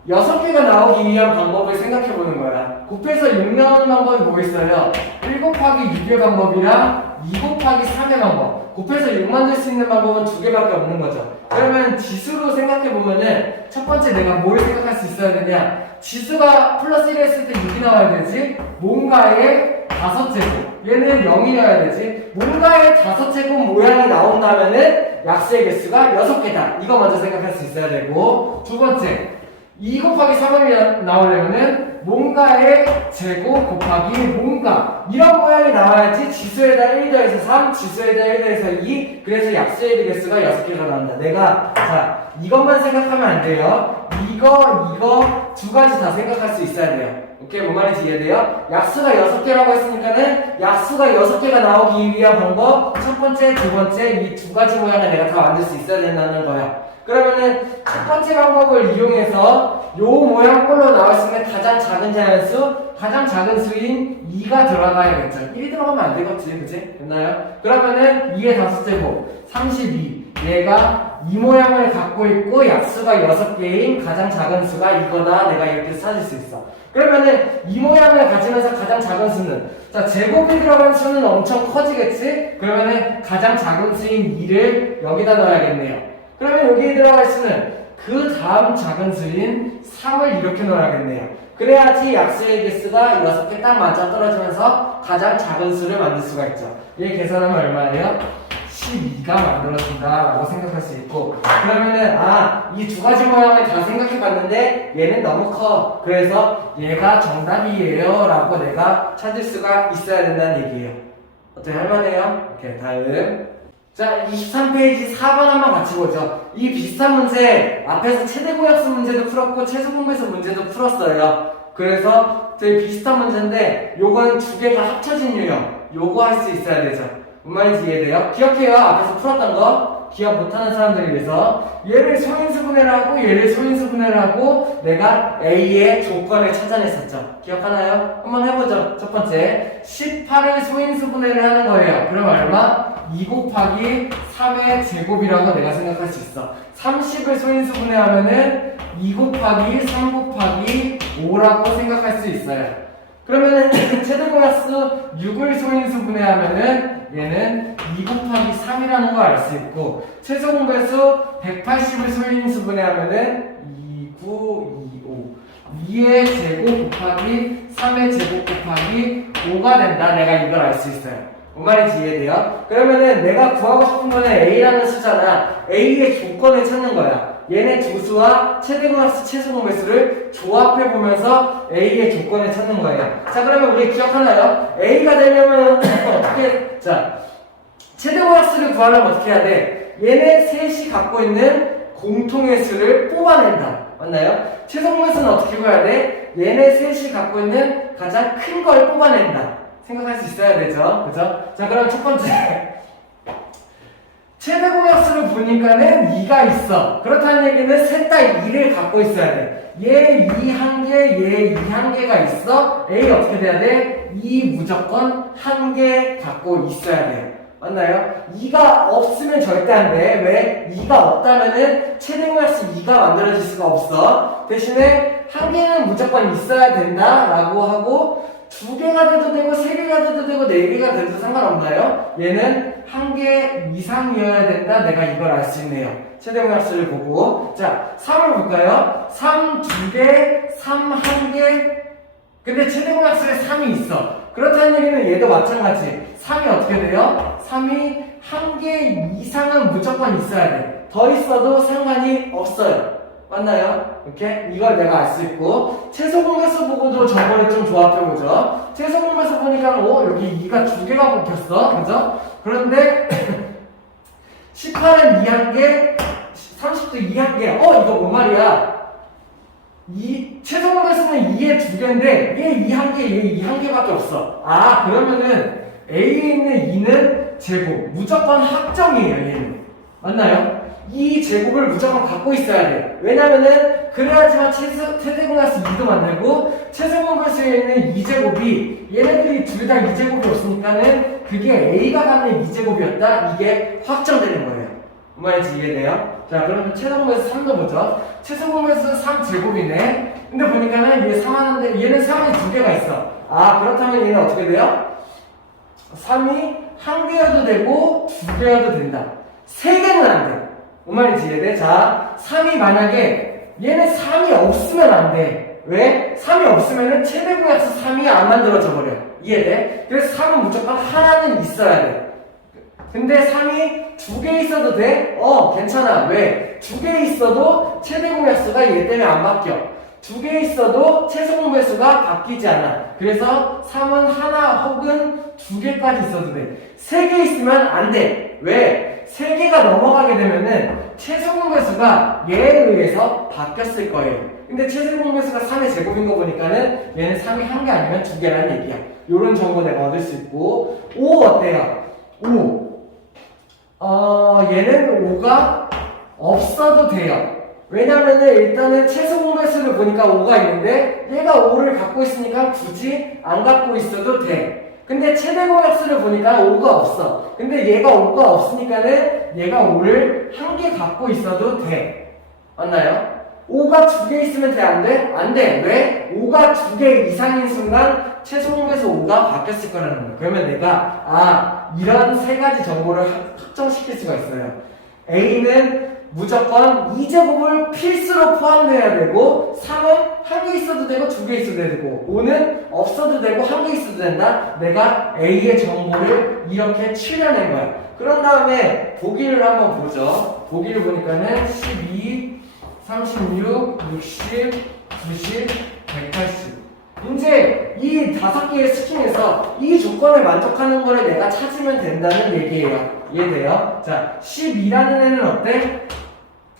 6개가 나오기 위한 방법을 생각해보는 거야. 곱해서 6 나오는 방법이 뭐 있어요? 1 곱하기 6의 방법이랑 2 곱하기 3의 방법. 곱해서 6 만들 수 있는 방법은 2개밖에 없는 거죠. 그러면 지수로 생각해보면은 첫 번째 내가 뭘 생각할 수 있어야 되냐? 지수가 플러스 1 했을 때 6이 나와야 되지? 뭔가의 5제곱. 얘는 0이어야 되지? 뭔가의 5제곱 모양이 나온다면은 약수의 개수가 6개다. 이거 먼저 생각할 수 있어야 되고, 두 번째. 2 곱하기 3이 나오려면은 뭔가의 제곱 곱하기 뭔가 이런 모양이 나와야지 지수에다 1 더해서 3, 지수에다 1 더해서 2 그래서 약수의 개수가 6개가 나온다. 내가 자 이것만 생각하면 안 돼요. 이거 두 가지 다 생각할 수 있어야 돼요. 오케이? 뭔 말인지 이해돼요? 약수가 6개라고 했으니까는 약수가 6개가 나오기 위한 방법 첫 번째, 두 번째 이 두 가지 모양을 내가 다 만들 수 있어야 된다는 거야. 그러면은 첫 번째 방법을 이용해서 요 모양꼴로 나올 수 있는 가장 작은 자연수, 가장 작은 수인 2가 들어가야겠죠. 1이 들어가면 안 되겠지, 그치? 됐나요? 그러면은 2의 5제곱, 32. 얘가 이 모양을 갖고 있고 약수가 6개인 가장 작은 수가 이거다. 내가 이렇게 찾을 수 있어. 그러면은 이 모양을 가지면서 가장 작은 수는 자 제곱이 들어간 수는 엄청 커지겠지? 그러면은 가장 작은 수인 2를 여기다 넣어야겠네요. 그러면 여기에 들어갈 수는 그 다음 작은 수인 3을 이렇게 넣어야겠네요. 그래야지 약수의 개수가 6개 딱 맞아 떨어지면서 가장 작은 수를 만들 수가 있죠. 얘 계산하면 얼마예요? 12가 만들어진다 라고 생각할 수 있고, 그러면은 이 두 가지 모양을 다 생각해 봤는데 얘는 너무 커. 그래서 얘가 정답이에요 라고 내가 찾을 수가 있어야 된다는 얘기예요. 어떻게 할만해요? 오케이, 다음. 자, 23페이지 4번 한번 같이 보죠. 이 비슷한 문제 앞에서 최대고약수 문제도 풀었고 최소공배수 문제도 풀었어요. 그래서 되게 비슷한 문제인데 요건 두 개가 합쳐진 유형, 요거 할 수 있어야 되죠. 뭔 말인지 이해돼요? 기억해요. 앞에서 풀었던 거 기억 못하는 사람들을 위해서 얘를 소인수분해를 하고 얘를 소인수분해를 하고 내가 A의 조건을 찾아냈었죠. 기억하나요? 한번 해보죠. 첫 번째 18을 소인수분해를 하는 거예요. 그럼 얼마? 2 곱하기 3의 제곱이라고 내가 생각할 수 있어. 30을 소인수분해 하면은 2 곱하기 3 곱하기 5라고 생각할 수 있어요. 그러면은 최대공약수 6을 소인수분해 하면은 얘는 2 곱하기 3이라는 걸 알 수 있고, 최소공배수 180을 소인수분해 하면은 2, 9, 2, 5 2의 제곱 곱하기 3의 제곱 곱하기 5가 된다. 내가 이걸 알 수 있어요. 뭔 말인지 이해돼요? 그러면은 내가 구하고 싶은 거는 A라는 수잖아. A의 조건을 찾는 거야. 얘네 두 수와 최대공약수 최소공배수를 조합해보면서 A의 조건을 찾는 거예요. 자, 그러면 우리 기억하나요? A가 되려면 어떻게, 자, 최대공약수를 구하려면 어떻게 해야 돼? 얘네 셋이 갖고 있는 공통의 수를 뽑아낸다. 맞나요? 최소공배수는 어떻게 구해야 돼? 얘네 셋이 갖고 있는 가장 큰 걸 뽑아낸다. 생각할 수 있어야 되죠. 그죠? 자, 그럼 첫 번째. 최대공약수를 보니까는 2가 있어. 그렇다는 얘기는 셋 다 2를 갖고 있어야 돼. 얘 2 한 개, 얘 2 한 개가 있어. A 어떻게 돼야 돼? 2 무조건 한 개 갖고 있어야 돼요. 맞나요? 2가 없으면 절대 안 돼. 왜? 2가 없다면은 최대공약수 2가 만들어질 수가 없어. 대신에 한 개는 무조건 있어야 된다라고 하고, 2개가 돼도 되고 3개가 돼도 되고 4개가 돼도 상관없나요? 얘는 1개 이상이어야 된다. 내가 이걸 알 수 있네요. 최대공약수를 보고. 자, 3을 볼까요? 3 2개, 3 1개. 근데 최대공약수에 3이 있어. 그렇다는 얘기는 얘도 마찬가지. 3이 어떻게 돼요? 3이 1개 이상은 무조건 있어야 돼. 더 있어도 상관이 없어요. 맞나요? 이렇게? 이걸 내가 알 수 있고, 최소 공배수 보고도 저번에 좀 조합해보죠. 최소 공배수 보니까, 여기 2가 2개가 뽑혔어. 그죠? 그런데, 18은 2한 개, 30도 2한 개. 이거 뭔 말이야? 최소 공배수는 2에 2개인데, 얘 2한 개, 얘 2한 개밖에 없어. 그러면은, A에 있는 2는 제곱. 무조건 합정이에요, 얘는. 맞나요? 이 제곱을 무조건 갖고 있어야 돼. 왜냐면은 그래야지만 최대공약수 2도 만들고 최소공배수에 있는 2제곱이 얘네들이 둘 다 2제곱이 없으니까는 그게 A가 갖는 2제곱이었다. 이게 확정되는 거예요. 뭔 말인지 이해돼요? 자, 그러면 최소공배수 3도 보죠. 최소공배수는 3제곱이네. 근데 보니까는 얘 3하는데 얘는 3이 2개가 있어. 그렇다면 얘는 어떻게 돼요? 3이 1개여도 되고 2개여도 된다. 3개는 안 돼. 뭔 말인지 이해돼? 자, 3이 만약에 얘는 3이 없으면 안 돼. 왜? 3이 없으면은 최대공약수 3이 안 만들어져 버려. 이해돼? 그래서 3은 무조건 하나는 있어야 돼. 근데 3이 2개 있어도 돼? 괜찮아. 왜? 2개 있어도 최대공약수가 얘 때문에 안 바뀌어. 2개 있어도 최소공배수가 바뀌지 않아. 그래서 3은 하나 혹은 2개까지 있어도 돼. 3개 있으면 안 돼. 왜? 3개가 넘어가게 되면은 최소공배수가 얘에 의해서 바뀌었을 거예요. 근데 최소공배수가 3의 제곱인 거 보니까는 얘는 3이 1개 아니면 2개라는 얘기야. 요런 정보 내가 얻을 수 있고. 5 어때요? 5. 얘는 5가 없어도 돼요. 왜냐면은 일단은 최소공배수를 보니까 5가 있는데 얘가 5를 갖고 있으니까 굳이 안 갖고 있어도 돼. 근데 최대공약수를 보니까 5가 없어. 근데 얘가 5가 없으니까는 얘가 5를 1개 갖고 있어도 돼. 맞나요? 5가 2개 있으면 돼? 안 돼? 안 돼. 왜? 5가 2개 이상인 순간 최소공배수 5가 바뀌었을 거라는 거예요. 그러면 내가 이런 3가지 정보를 확정시킬 수가 있어요. A는 무조건 2제곱을 필수로 포함되어야 되고 3은 1개 있어도 되고 2개 있어도 되고 5는 없어도 되고 1개 있어도 된다. 내가 A의 정보를 이렇게 추려낸 거야. 그런 다음에 보기를 한번 보죠. 보기를 보니까는 12, 36, 60, 90, 180. 이제 이 5개의 스킨에서 이 조건을 만족하는 거를 내가 찾으면 된다는 얘기예요. 이해돼요? 자, 12라는 애는 어때?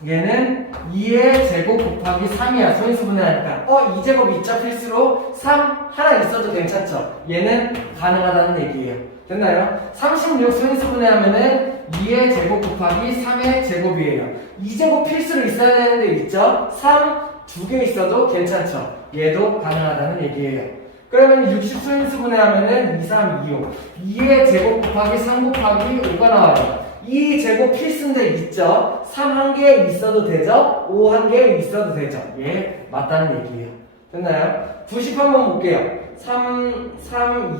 얘는 2의 제곱 곱하기 3이야. 소인수분해하니까 2제곱 있죠? 필수로 3 하나 있어도 괜찮죠? 얘는 가능하다는 얘기예요. 됐나요? 36 소인수분해하면은 2의 제곱 곱하기 3의 제곱이에요. 2제곱 필수로 있어야 되는데 있죠? 3 2개 있어도 괜찮죠? 얘도 가능하다는 얘기예요. 그러면 60 소인수분해하면은 2, 3, 2, 5 2의 제곱 곱하기 3 곱하기 5가 나와요. 2 제곱 필수인데 있죠? 3 1개 있어도 되죠? 5 1개 있어도 되죠? 예, 맞다는 얘기예요. 됐나요? 90 한번 볼게요. 3,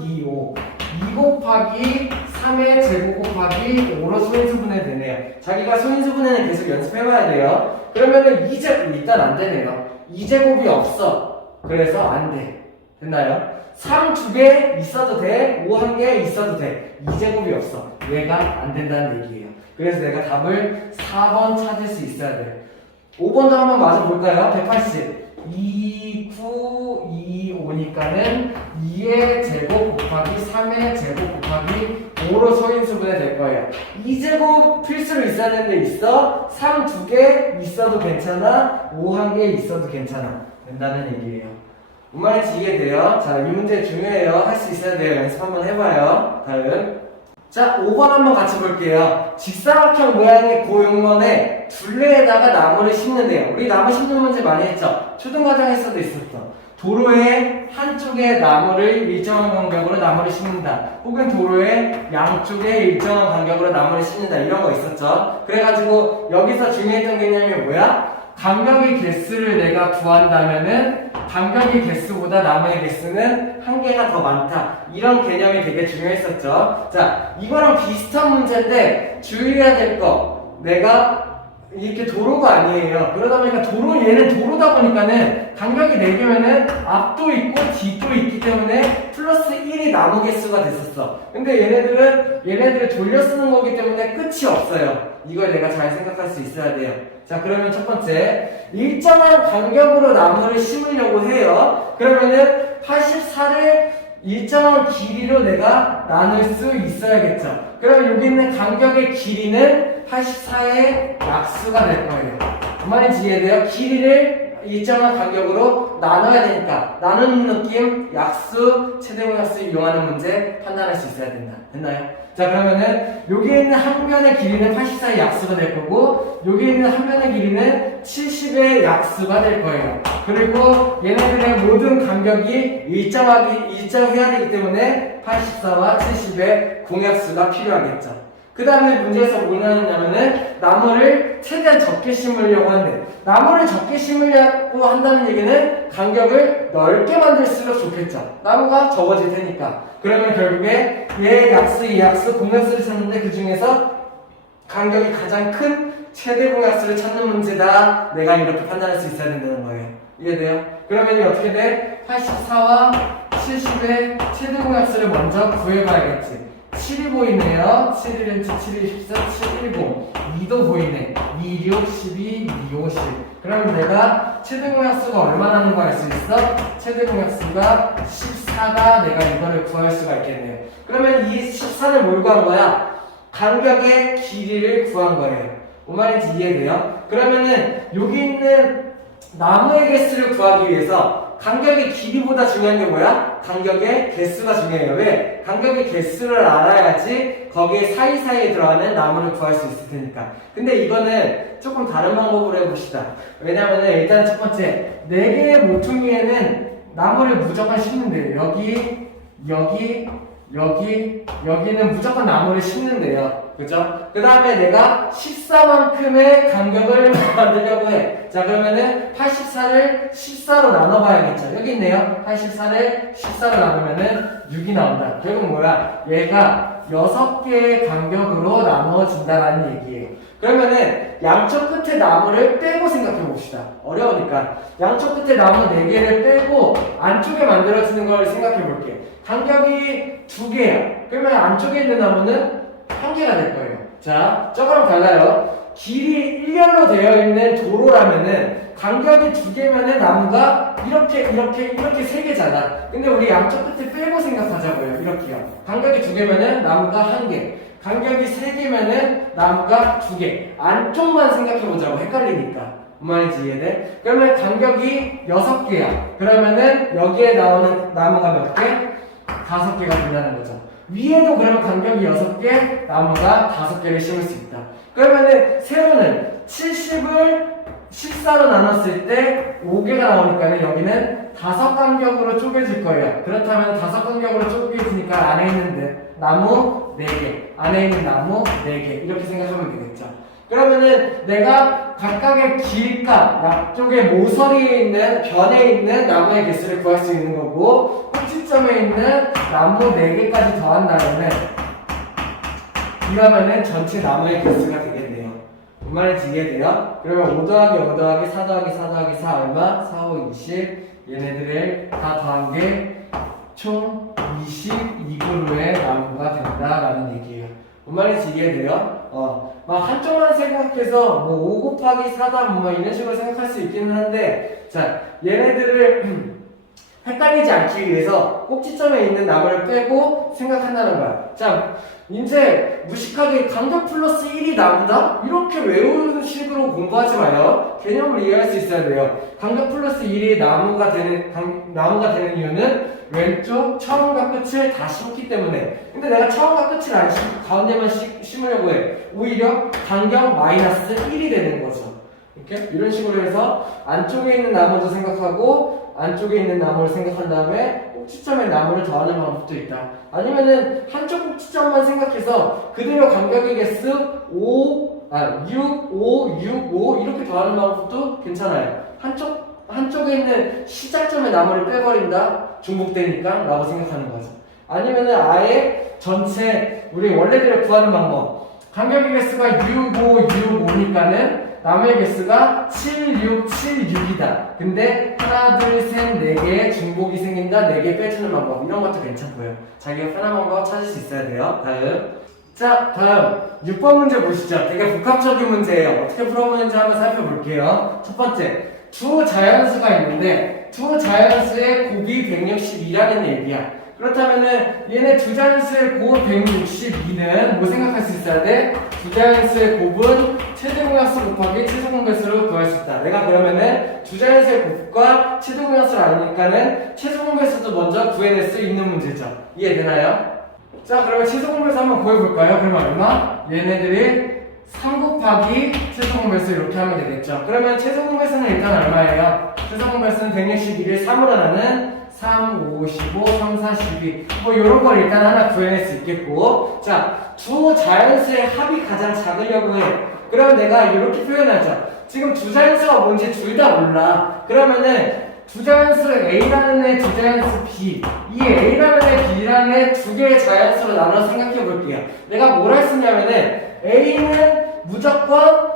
2, 5 2 곱하기 3의 제곱 곱하기 5로 소인수분해 되네요. 자기가 소인수분해는 계속 연습해봐야 돼요. 그러면은 2제곱 일단 안 되네요. 2제곱이 없어. 그래서 안 돼. 됐나요? 3 2개 있어도 돼. 5 1개 있어도 돼. 2제곱이 없어. 얘가 안 된다는 얘기예요. 그래서 내가 답을 4번 찾을 수 있어야 돼. 5번도 한번 맞아 볼까요? 180. 2, 9, 2, 5니까는 2의 제곱 곱하기 3의 제곱 곱하기 5로 소인수분해 될 거예요. 2제곱 필수로 있어야 되는데 있어. 3 2개 있어도 괜찮아. 5 1개 있어도 괜찮아. 된다는 얘기예요. 뭔 말인지 이해돼요? 자, 이 문제 중요해요. 할 수 있어야 돼요. 연습 한번 해봐요. 다음. 자, 5번 한번 같이 볼게요. 직사각형 모양의 고용원에 둘레에다가 나무를 심는데요. 우리 나무 심는 문제 많이 했죠? 초등과정에서도 있었던. 도로의 한쪽에 나무를 일정한 간격으로 나무를 심는다. 혹은 도로의 양쪽에 일정한 간격으로 나무를 심는다. 이런 거 있었죠? 그래가지고 여기서 중요했던 개념이 뭐야? 간격의 개수를 내가 구한다면은 간격의 개수보다 나무의 개수는 한 개가 더 많다. 이런 개념이 되게 중요했었죠. 자, 이거랑 비슷한 문제인데 주의해야 될 거. 내가 이렇게 도로가 아니에요. 그러다 보니까 얘는 도로다 보니까는 간격이 4개면은 앞도 있고 뒤도 있기 때문에 플러스 1이 나무 개수가 됐었어. 근데 얘네들을 돌려 쓰는 거기 때문에 끝이 없어요. 이걸 내가 잘 생각할 수 있어야 돼요. 자, 그러면 첫 번째, 일정한 간격으로 나무를 심으려고 해요. 그러면은 84를 일정한 길이로 내가 나눌 수 있어야겠죠. 그러면 여기 있는 간격의 길이는 84의 약수가 될 거예요. 무슨 말인지 이해돼요? 길이를 일정한 간격으로 나눠야 되니까 나누는 느낌, 약수, 최대공약수 이용하는 문제 판단할 수 있어야 된다. 됐나요? 자, 그러면은 여기에 있는 한 변의 길이는 84의 약수가 될 거고 여기에 있는 한 변의 길이는 70의 약수가 될 거예요. 그리고 얘네들의 모든 간격이 일정해야 되기 때문에 84와 70의 공약수가 필요하겠죠. 그 다음에 문제에서 뭐 나왔냐면은 나무를 최대한 적게 심으려고 하는데 나무를 적게 심으려고 한다는 얘기는 간격을 넓게 만들수록 좋겠죠. 나무가 적어질 테니까. 그러면 결국에 얘 약수, 이 약수, 공약수를 찾는데 그 중에서 간격이 가장 큰 최대 공약수를 찾는 문제다. 내가 이렇게 판단할 수 있어야 된다는 거예요. 이해돼요? 그러면 이 어떻게 돼? 84와 70의 최대 공약수를 먼저 구해봐야겠지. 7이 보이네요. 7일 7일 14, 7, 10. 2도 보이네. 2, 6, 12, 2, 5, 10. 그럼 내가 최대 공약수가 얼마나는 거 알 수 있어? 최대 공약수가 14가 내가 이거를 구할 수가 있겠네요. 그러면 이 14를 뭘 구한 거야? 간격의 길이를 구한 거예요. 뭔 말인지 이해돼요? 그러면은 여기 있는 나무의 개수를 구하기 위해서 간격의 길이보다 중요한 게 뭐야? 간격의 개수가 중요해요. 왜? 간격의 개수를 알아야지 거기에 사이사이에 들어가는 나무를 구할 수 있을 테니까. 근데 이거는 조금 다른 방법으로 해봅시다. 왜냐면은 일단 첫 번째 4개의 모퉁이에는 나무를 무조건 심는데요. 여기는 무조건 나무를 심는데요. 그죠? 그 다음에 내가 14만큼의 간격을 만들려고 해. 자, 그러면은 84를 14로 나눠봐야겠죠. 여기 있네요. 84를 14로 나누면은 6이 나온다. 결국 뭐야? 얘가 6개의 간격으로 나눠진다라는 얘기예요. 그러면은 양쪽 끝에 나무를 빼고 생각해 봅시다. 어려우니까. 양쪽 끝에 나무 4개를 빼고 안쪽에 만들어지는 걸 생각해 볼게. 간격이 2개야. 그러면 안쪽에 있는 나무는 1개가 될 거예요. 자, 저거랑 달라요. 길이 1년로 되어 있는 도로라면은 간격이 2개면은 나무가 이렇게 3개잖아. 근데 우리 양쪽 끝에 빼고 생각하자고요. 이렇게요. 간격이 2개면은 나무가 1개. 간격이 3개면은 나무가 2개. 안쪽만 생각해보자고. 헷갈리니까. 뭔 말인지 이해돼? 그러면 간격이 6개야. 그러면은 여기에 나오는 나무가 몇 개? 5개가 된다는 거죠. 위에도 그러면 간격이 6개, 나무가 5개를 심을 수 있다. 그러면은 세로는 70을 14로 나눴을 때 5개가 나오니까 여기는 5간격으로 쪼개질 거예요. 그렇다면 5간격으로 쪼개지니까 안에 있는 나무 4개, 안에 있는 나무 4개 이렇게 생각하면 되겠죠. 그러면은 내가 각각의 길가, 양쪽에 모서리에 있는 변에 있는 나무의 개수를 구할 수 있는 거고 꼭지점에 있는 나무 4개까지 더한다면은 이러면은 전체 나무의 개수가 되겠네요. 뭔 말인지 이해돼요? 그러면 5 더하기 5 더하기 4 더하기 4 더하기 4 얼마? 4, 5, 20 얘네들을 다 더한 게 총 22그루의 나무가 된다라는 얘기예요. 뭔 말인지 이해돼요? 막 한쪽만 생각해서 뭐 5 곱하기 4다 뭐 이런 식으로 생각할 수 있기는 한데 자, 얘네들을 헷갈리지 않기 위해서 꼭지점에 있는 나무를 빼고 생각한다는 거야. 자, 이제 무식하게 간격 플러스 1이 나무다? 이렇게 외우는 식으로 공부하지 마요. 개념을 이해할 수 있어야 돼요. 간격 플러스 1이 나무가 되는 이유는 왼쪽 처음과 끝을 다 심기 때문에. 근데 내가 처음과 끝을 안 심고 가운데만 심으려고 해. 오히려 간격 마이너스 1이 되는 거죠. 이렇게 이런 식으로 해서 안쪽에 있는 나무도 생각하고 안쪽에 있는 나무를 생각한 다음에 꼭지점에 나무를 더하는 방법도 있다. 아니면은 한쪽 꼭지점만 생각해서 그대로 간격의 개수 5, 6, 5, 6, 5 이렇게 더하는 방법도 괜찮아요. 한쪽에 있는 시작점의 나머를 빼버린다? 중복되니까? 라고 생각하는 거죠. 아니면은 아예 전체, 우리 원래대로 구하는 방법. 간격의 개수가 6, 5, 6, 5니까는 나머지 개수가 7, 6, 7, 6이다. 근데 하나, 둘, 셋, 네 개의 중복이 생긴다. 4개 빼주는 방법. 이런 것도 괜찮고요. 자기가 편한 방법 찾을 수 있어야 돼요. 다음 6번 문제 보시죠. 되게 복합적인 문제예요. 어떻게 풀어보는지 한번 살펴볼게요. 첫 번째, 두 자연수가 있는데 두 자연수의 곱이 162라는 얘기야. 그렇다면은 얘네 두 자연수의 곱 162는 뭐 생각할 수 있어야 돼? 두 자연수의 곱은 최대공약수 곱하기 최소공배수로 구할 수 있다. 내가 그러면은 두 자연수의 곱과 최대공약수를 아니까는 최소공배수도 먼저 구해낼 수 있는 문제죠. 이해되나요? 자, 그러면 최소공배수 한번 구해볼까요? 그러면 얼마? 얘네들이 3 곱하기 최소공배수 이렇게 하면 되겠죠. 그러면 최소공배수는 일단 얼마예요? 최소공배수는 162를 3으로 나는 3, 5, 15, 3, 4, 12 뭐 요런 걸 일단 하나 구해낼 수 있겠고, 자, 두 자연수의 합이 가장 작으려고 해. 그럼 내가 이렇게 표현하죠. 지금 두 자연수가 뭔지 둘 다 몰라. 그러면은 두 자연수 A라는 애, 두 자연수 B, 이 A라는 애, B라는 애 두 개의 자연수로 나눠 생각해 볼게요. 내가 뭘 할 수 있냐면은 A는 무조건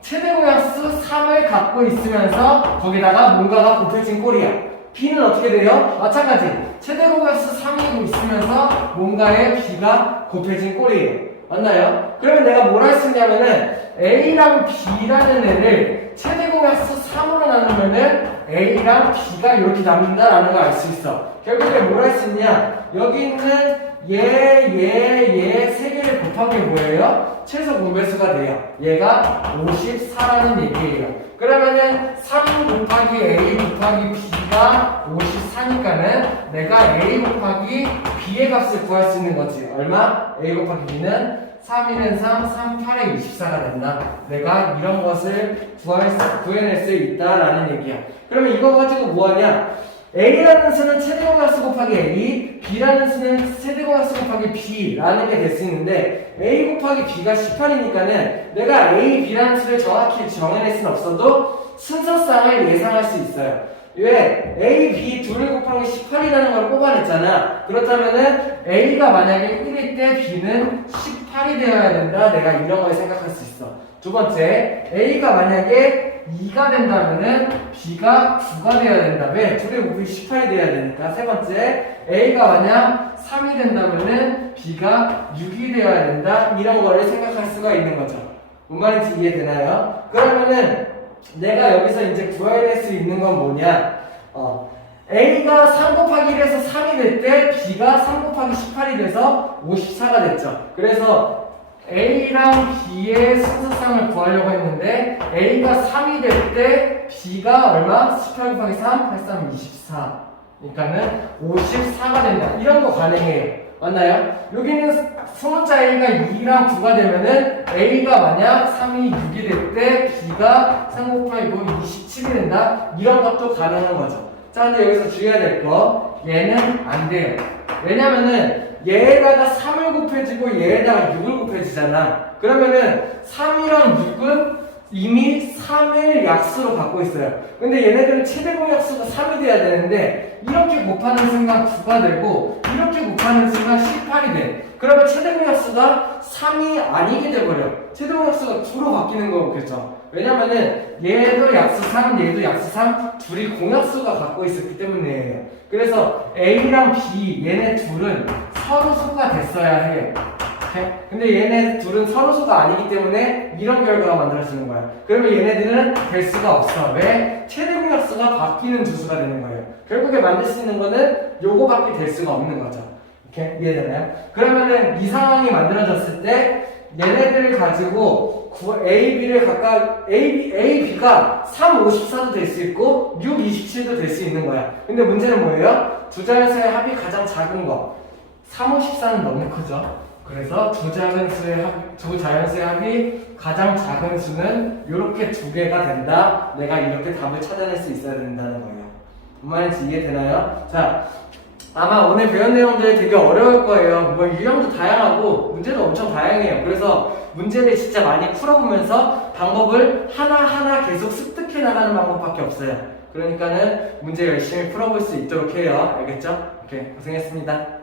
최대공약수 3을 갖고 있으면서 거기다가 뭔가가 곱해진 꼴이야. B는 어떻게 돼요? 마찬가지. 최대공약수 3이고 있으면서 뭔가의 B가 곱해진 꼴이에요. 맞나요? 그러면 내가 뭘 할 수 있냐면은 A랑 B라는 애를 최대공약수 3으로 나누면은 A랑 B가 이렇게 남는다라는 걸 알 수 있어. 결국에 뭘 할 수 있냐? 여기 있는 얘 세 개를 곱한 게 뭐예요? 최소 공배수가 돼요. 얘가 54라는 얘기예요. 그러면은 3 곱하기 A 곱하기 B가 54니까는 내가 A 곱하기 B의 값을 구할 수 있는 거지. 얼마? A 곱하기 B는 3, 1은 3, 3, 8에 24가 된다. 내가 이런 것을 구해낼 수 있다라는 얘기야. 그러면 이거 가지고 뭐하냐? A라는 수는 최대공약수 곱하기 A, B라는 수는 최대공약수 곱하기 B라는 게 될 수 있는데 A 곱하기 B가 18이니까는 내가 A, B라는 수를 정확히 정해낼 수는 없어도 순서상을 예상할 수 있어요. 왜? A, B 둘을 곱한 게 18이라는 걸 뽑아냈잖아. 그렇다면은 A가 만약에 1일 때 B는 18이 되어야 된다. 내가 이런 걸 생각할 수 있어. 두 번째, A가 만약에 2가 된다면은 B가 9가 되어야 된다. 왜? 둘의 곱이 18이 되어야 되니까. 세 번째, A가 만약 3이 된다면은 B가 6이 되어야 된다. 이런 거를 생각할 수가 있는 거죠. 뭔 말인지 이해되나요? 그러면은 내가 여기서 이제 구해낼 수 있는 건 뭐냐? A가 3 곱하기 1에서 3이 될 때 B가 3 곱하기 18이 돼서 54가 됐죠. 그래서 A랑 B의 순서상을 구하려고 했는데 A가 3이 될 때 B가 얼마? 18 곱하기 3, 8, 3, 24 그러니까는 54가 된다. 이런 거 가능해요. 맞나요? 여기는 소문자 A가 2랑 9가 되면은 A가 만약 3이 6이 될 때 B가 3 곱하기 5, 27이 된다. 이런 것도 가능한 거죠. 자, 근데 여기서 주의해야 될 거, 얘는 안 돼요. 왜냐면은 얘에다가 3을 곱해주고 얘에다가 6을 곱해주잖아. 그러면은 3이랑 6은 이미 3을 약수로 갖고 있어요. 근데 얘네들은 최대공약수가 3이 돼야 되는데 이렇게 곱하는 순간 9가 되고 이렇게 곱하는 순간 18이 돼. 그러면 최대공약수가 3이 아니게 돼버려. 최대공약수가 9로 바뀌는 거겠죠. 왜냐면은 얘도 약수 3, 얘도 약수 3 둘이 공약수가 갖고 있었기 때문이에요. 그래서 A랑 B 얘네 둘은 서로 소가 됐어야 해요. 근데 얘네 둘은 서로 소가 아니기 때문에 이런 결과가 만들어지는 거야. 그러면 얘네들은 될 수가 없어. 왜? 최대공약수가 바뀌는 두 수가 되는 거예요. 결국에 만들 수 있는 거는 요거밖에 될 수가 없는 거죠. 이렇게 이해되나요? 그러면은 이 상황이 만들어졌을 때 얘네들을 가지고 A, B를 각각 A, B가 3, 54도 될 수 있고 6, 27도 될 수 있는 거야. 근데 문제는 뭐예요? 두 자연수의 합이 가장 작은 거 3, 54는 너무 크죠? 그래서 두 자연수의 합이 가장 작은 수는 이렇게 두 개가 된다. 내가 이렇게 답을 찾아낼 수 있어야 된다는 거예요. 뭔 말인지 이해되나요? 자, 아마 오늘 배운 내용들 되게 어려울 거예요. 뭐 유형도 다양하고 문제도 엄청 다양해요. 그래서 문제를 진짜 많이 풀어보면서 방법을 하나하나 계속 습득해 나가는 방법밖에 없어요. 그러니까는 문제 열심히 풀어볼 수 있도록 해요. 알겠죠? 오케이, 고생했습니다.